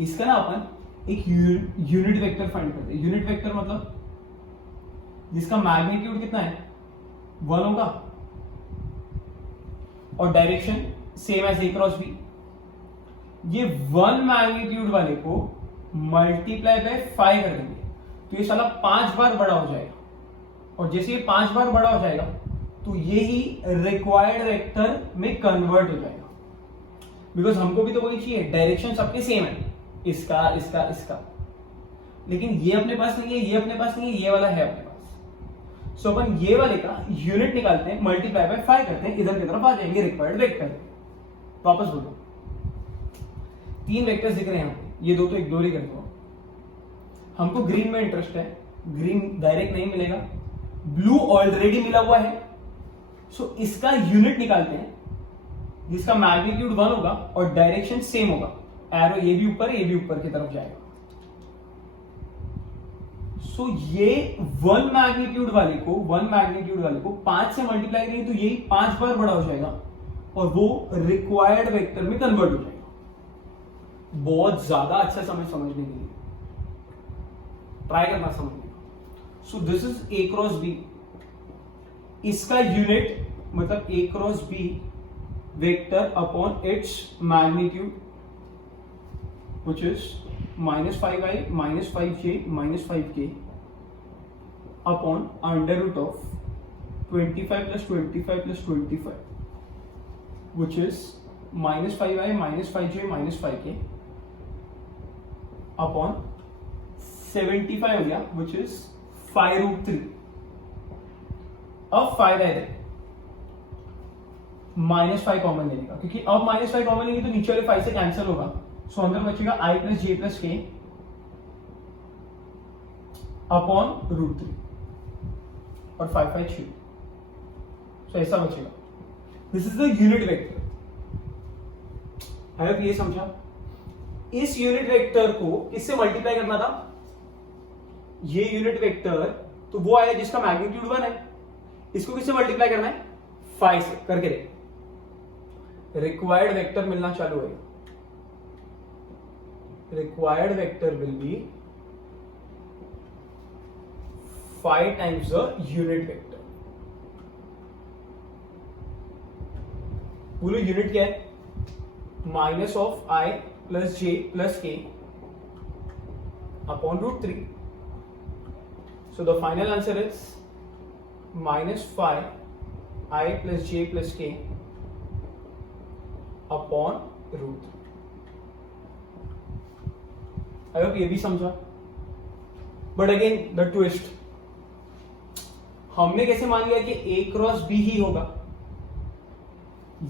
इसका ना अपन एक यूनिट वेक्टर फाइंड करते हैं। यूनिट वेक्टर मतलब जिसका मैग्नीट्यूड कितना है, 1 होगा, और direction same as a cross b। ये 1 मैग्नीट्यूड वाले को मल्टीप्लाई बाय 5 कर देंगे तो ये साला 5 बार बड़ा हो जाएगा, और जैसे ये 5 बार बड़ा हो जाएगा तो ये ही रिक्वायर्ड वेक्टर में कन्वर्ट हो जाएगा। बिकॉज हमको भी तो वही चाहिए, डायरेक्शन सबके सेम है, इसका इसका इसका, लेकिन ये अपने पास नहीं है, ये अपने पास नहीं है, ये वाला है अपने पास। सो अपन ये वाले का यूनिट निकालते हैं, मल्टीप्लाई बाय 5 करते हैं, इधर की तरफ आ जाएंगे रिक्वायर्ड वेक्टर। वापस बोलो, 3 वेक्टर्स दिख रहे हैं, ये दो तो इग्नोर ही कर दो। हमको ग्रीन में इंटरेस्ट है, ग्रीन डायरेक्ट नहीं मिलेगा, ब्लू ऑलरेडी मिला हुआ है। सो इसका यूनिट निकालते हैं जिसका मैग्नीट्यूड 1 होगा और डायरेक्शन सेम होगा। एरो ये भी ऊपर है, ये भी ऊपर की तरफ जाएगा। सो ये 1 मैग्नीट्यूड वाले को 5 से मल्टीप्लाई करेंगे तो यही 5 बार बड़ा हो जाएगा और वो रिक्वायर्ड वेक्टर में कन्वर्ट हो जाएगा। बहुत ज्यादा अच्छा समझने के लिए ट्राई करना समझने का। So this is A cross B, इसका यूनिट मतलब A cross B vector upon its magnitude which is -5i -5j -5k upon under root of 25 plus 25 plus 25 which is -5i -5j -5k upon 75 हो गया which is 5√3। अब फायदा है -5 कॉमन लेने का, क्योंकि अब -5 कॉमन लेंगे तो नीचे वाले 5 से कैंसिल होगा। सो अंदर बचेगा i प्लस जे प्लस के अपॉन √3 और 5 5 6। सो ऐसा बचेगा। This is the unit vector. I hope ये समझा। इस यूनिट वेक्टर को किससे मल्टीप्लाई करना था? ये यूनिट वेक्टर तो वो आया जिसका मैग्नीट्यूड 1 है, इसको किससे मल्टीप्लाई करना है? 5 से करके देख। रिक्वायर्ड वेक्टर मिलना चालू होगा। required vector will be 5 times the unit vector। बोलो यूनिट क्या है? Minus of i plus j plus k upon √3। So the final answer is -5 i plus j plus k upon √3। I hope ये भी समझा। बट अगेन द ट्विस्ट, हमने कैसे मान लिया कि ए क्रॉस बी ही होगा?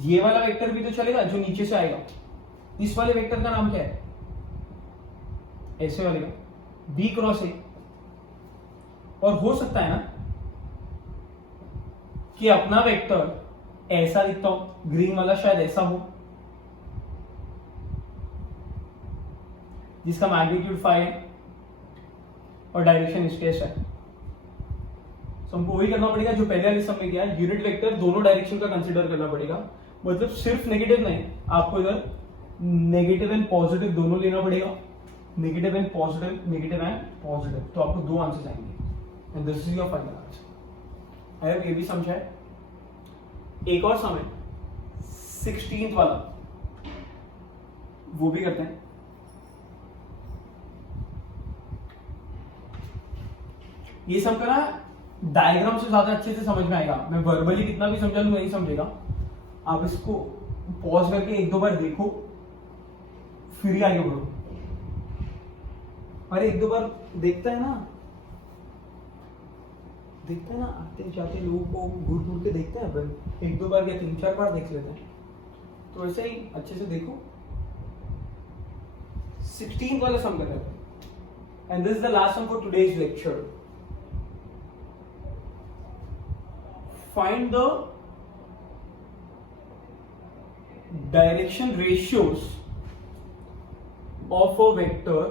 ये वाला वेक्टर भी तो चलेगा जो नीचे से आएगा। इस वाले वेक्टर का नाम क्या है? ऐसे वाले का बी क्रॉस ए। और हो सकता है ना कि अपना वेक्टर ऐसा दिखता हो, ग्रीन वाला शायद ऐसा हो जिसका मैग्नीट्यूड 5 है और डायरेक्शन इसके है। सो हमको वही करना पड़ेगा जो पहले वाले सम में किया, यूनिट वेक्टर दोनों डायरेक्शन का कंसीडर करना पड़ेगा। मतलब सिर्फ नेगेटिव नहीं, आपको इधर नेगेटिव एंड पॉजिटिव दोनों लेना पड़ेगा। Negative and positive, negative and positive, तो आपको 2 आंसर आएंगे and this is your final answer. I hope ये भी समझा है। एक और सम है 16th वाला, वो भी करते हैं। ये सब का ना डायग्राम से ज्यादा अच्छे से समझ में आएगा। मैं वर्बली कितना भी समझा लूं नहीं समझेगा। आप इसको पॉज करके 1-2 बार देखो, फिर ही आगे बढ़ो। अरे 1-2 बार देखता है ना आते जाते लोगों को घूर घूर के देखते हैं अपन। 1-2 बार या 3-4 बार देख लेते हैं, तो ऐसे ही अच्छे से देखो। 16 वाला सम कर रहे हैं and this is the last sum for today's lecture. Find the direction ratios of a vector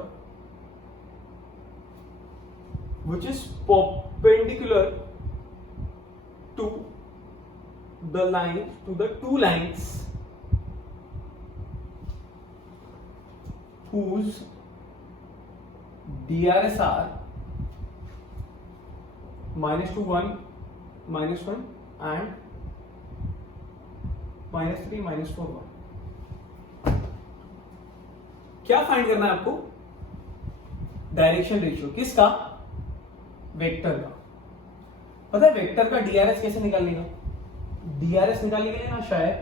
which is perpendicular to the two lines whose DRS are -2 1 -1 and -3 -4 1। क्या फाइंड करना है आपको? डायरेक्शन रेशियो किसका? वेक्टर का। पता है वेक्टर का डीआरएस कैसे निकालने का? डीआरएस निकालने के लिए ना शायद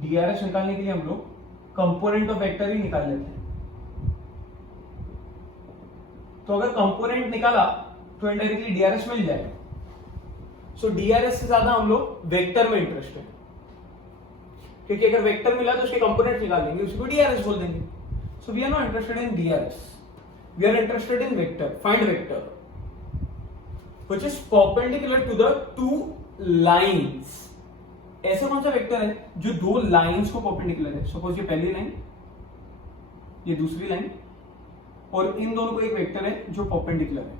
डीआरएस निकालने के लिए हम लोग कंपोनेंट ऑफ वेक्टर ही निकाल लेते हैं। तो अगर कंपोनेंट निकाला तो इनडायरेक्टली डीआरएस मिल जाएगा। सो डीआरएस से ज्यादा हम लोग वेक्टर में इंटरेस्ट है, क्योंकि अगर वेक्टर मिला तो उसके कंपोनेंट निकाल देंगे, उसको डीआरएस बोल देंगे। So we are not interested in DRS, we are interested in vector. Find vector which is perpendicular to the two lines. ऐसा कौन सा वेक्टर है जो 2 लाइंस को परपेंडिकुलर है? सपोज ये पहली लाइन, ये दूसरी लाइन, और इन दोनों को एक वेक्टर है जो परपेंडिकुलर है।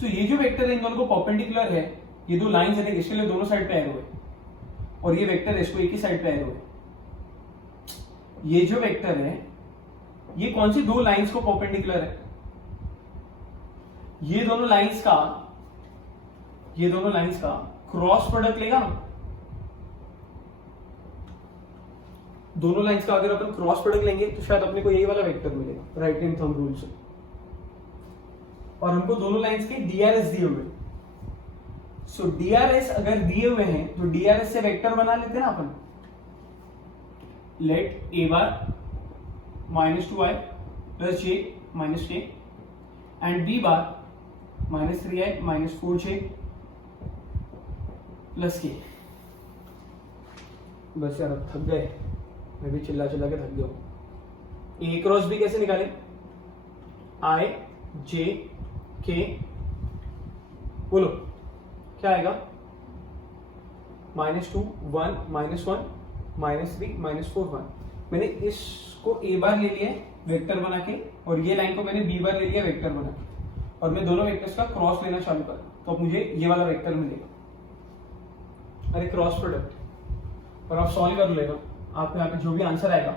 सो ये जो वेक्टर है इन दोनों को परपेंडिकुलर है, ये 2 लाइंस है, इसके लिए दोनों साइड पे एरो है, और ये वेक्टर है इसको एक ही साइड पे एरो है। ये जो वेक्टर है ये कौन सी दो लाइंस को परपेंडिकुलर है? ये दोनों लाइंस का क्रॉस प्रोडक्ट लेगा ना, दोनों लाइंस का अगर अपन क्रॉस प्रोडक्ट लेंगे तो शायद अपने को यही वाला वेक्टर मिलेगा राइट हैंड थंब रूल से। और हमको दोनों लाइंस के डीआरएस दिए हुए, सो डीआरएस अगर दिए हुए हैं तो डीआरएस से वेक्टर बना लेते हैं ना अपन। Let A bar -2i plus j minus k and b bar -3i -4j plus k। बस यार थक गए, मैं भी चिल्ला चिल्ला के थक गया हूं। ए क्रॉस बी कैसे निकाले? i j k, बोलो क्या आएगा? -2 1 -1 -3 -4 1। मैंने इसको ए बार ले लिया वेक्टर बना के, और ये लाइन को मैंने बी बार ले लिया वेक्टर बना के, और मैं दोनों वेक्टर्स का क्रॉस लेना चालू करा तो अब मुझे ये वाला वेक्टर मिलेगा। अरे क्रॉस प्रोडक्ट, और आप सॉल्व कर लेगा, आपको यहाँ पे जो भी आंसर आएगा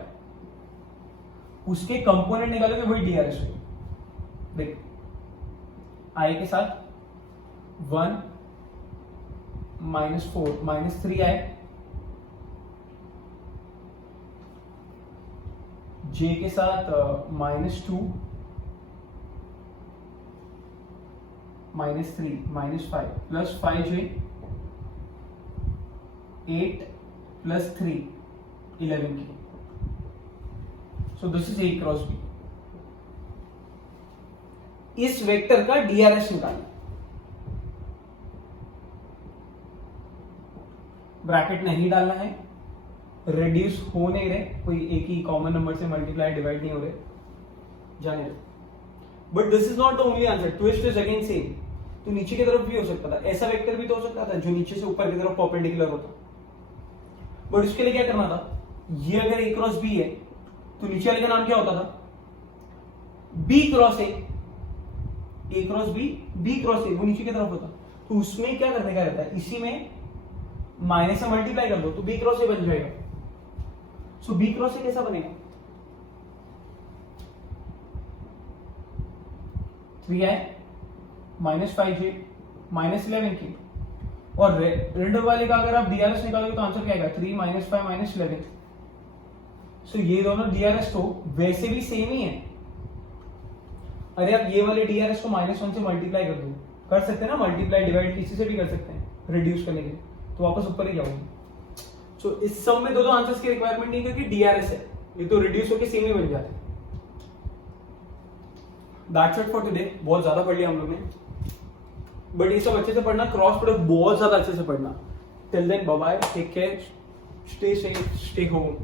उसके कंपोनेंट निकालोगे वही डीआरएस होगा। देख आई के साथ 1 -4 -3i, j के साथ -2 -3 -5 प्लस 5j 8 प्लस 3 11 की। So this is A cross B. इस वेक्टर का डीआरएस निकालना, ब्रैकेट नहीं डालना है, रिड्यूस हो नहीं रहे, कोई एक ही कॉमन नंबर से मल्टीप्लाई डिवाइड नहीं हो रहे, जाने दो। But this is not the only answer, twist is again same. तो नीचे की तरफ भी हो सकता था, ऐसा वेक्टर भी तो हो सकता था जो नीचे से ऊपर की तरफ परपेंडिकुलर होता। बट उसके लिए क्या करना था? ये अगर ए क्रॉस बी है तो नीचे वाले का नाम क्या होता था? B cross A cross B cross A, वो नीचे की तरफ होता। तो उसमें क्या करने का रहता है? इसी में माइनस से मल्टीप्लाई कर दो तो बी क्रॉस ए बन जाएगा। सो बी क्रॉस ए कैसा बनेगा? 3i -5j -11 की, और रेड वाले का अगर आप डीआरएस निकालोगे तो आंसर क्या आएगा? 3 -5 -11। सो ये दोनों डीआरएस तो वैसे भी सेम ही है। अरे आप ये वाले डीआरएस को -1 से मल्टीप्लाई कर दो, कर सकते हैं ना, मल्टीप्लाई डिवाइड किसी से भी कर सकते हैं रिड्यूस करने के लिए, तो वापस ऊपर ही जाओगे। सो इस सब में दो आंसर्स की रिक्वायरमेंट नहीं, क्योंकि डीआरएस है, ये तो रिड्यूस होकर सेम ही बन जाते हैं। That's it for today. बहुत ज्यादा पढ़ लिया हम लोग ने, बट ये सब अच्छे से पढ़ना, क्रॉस प्रोडक्ट बहुत ज्यादा अच्छे से पढ़ना। Till then bye bye, take care, stay safe, stay home.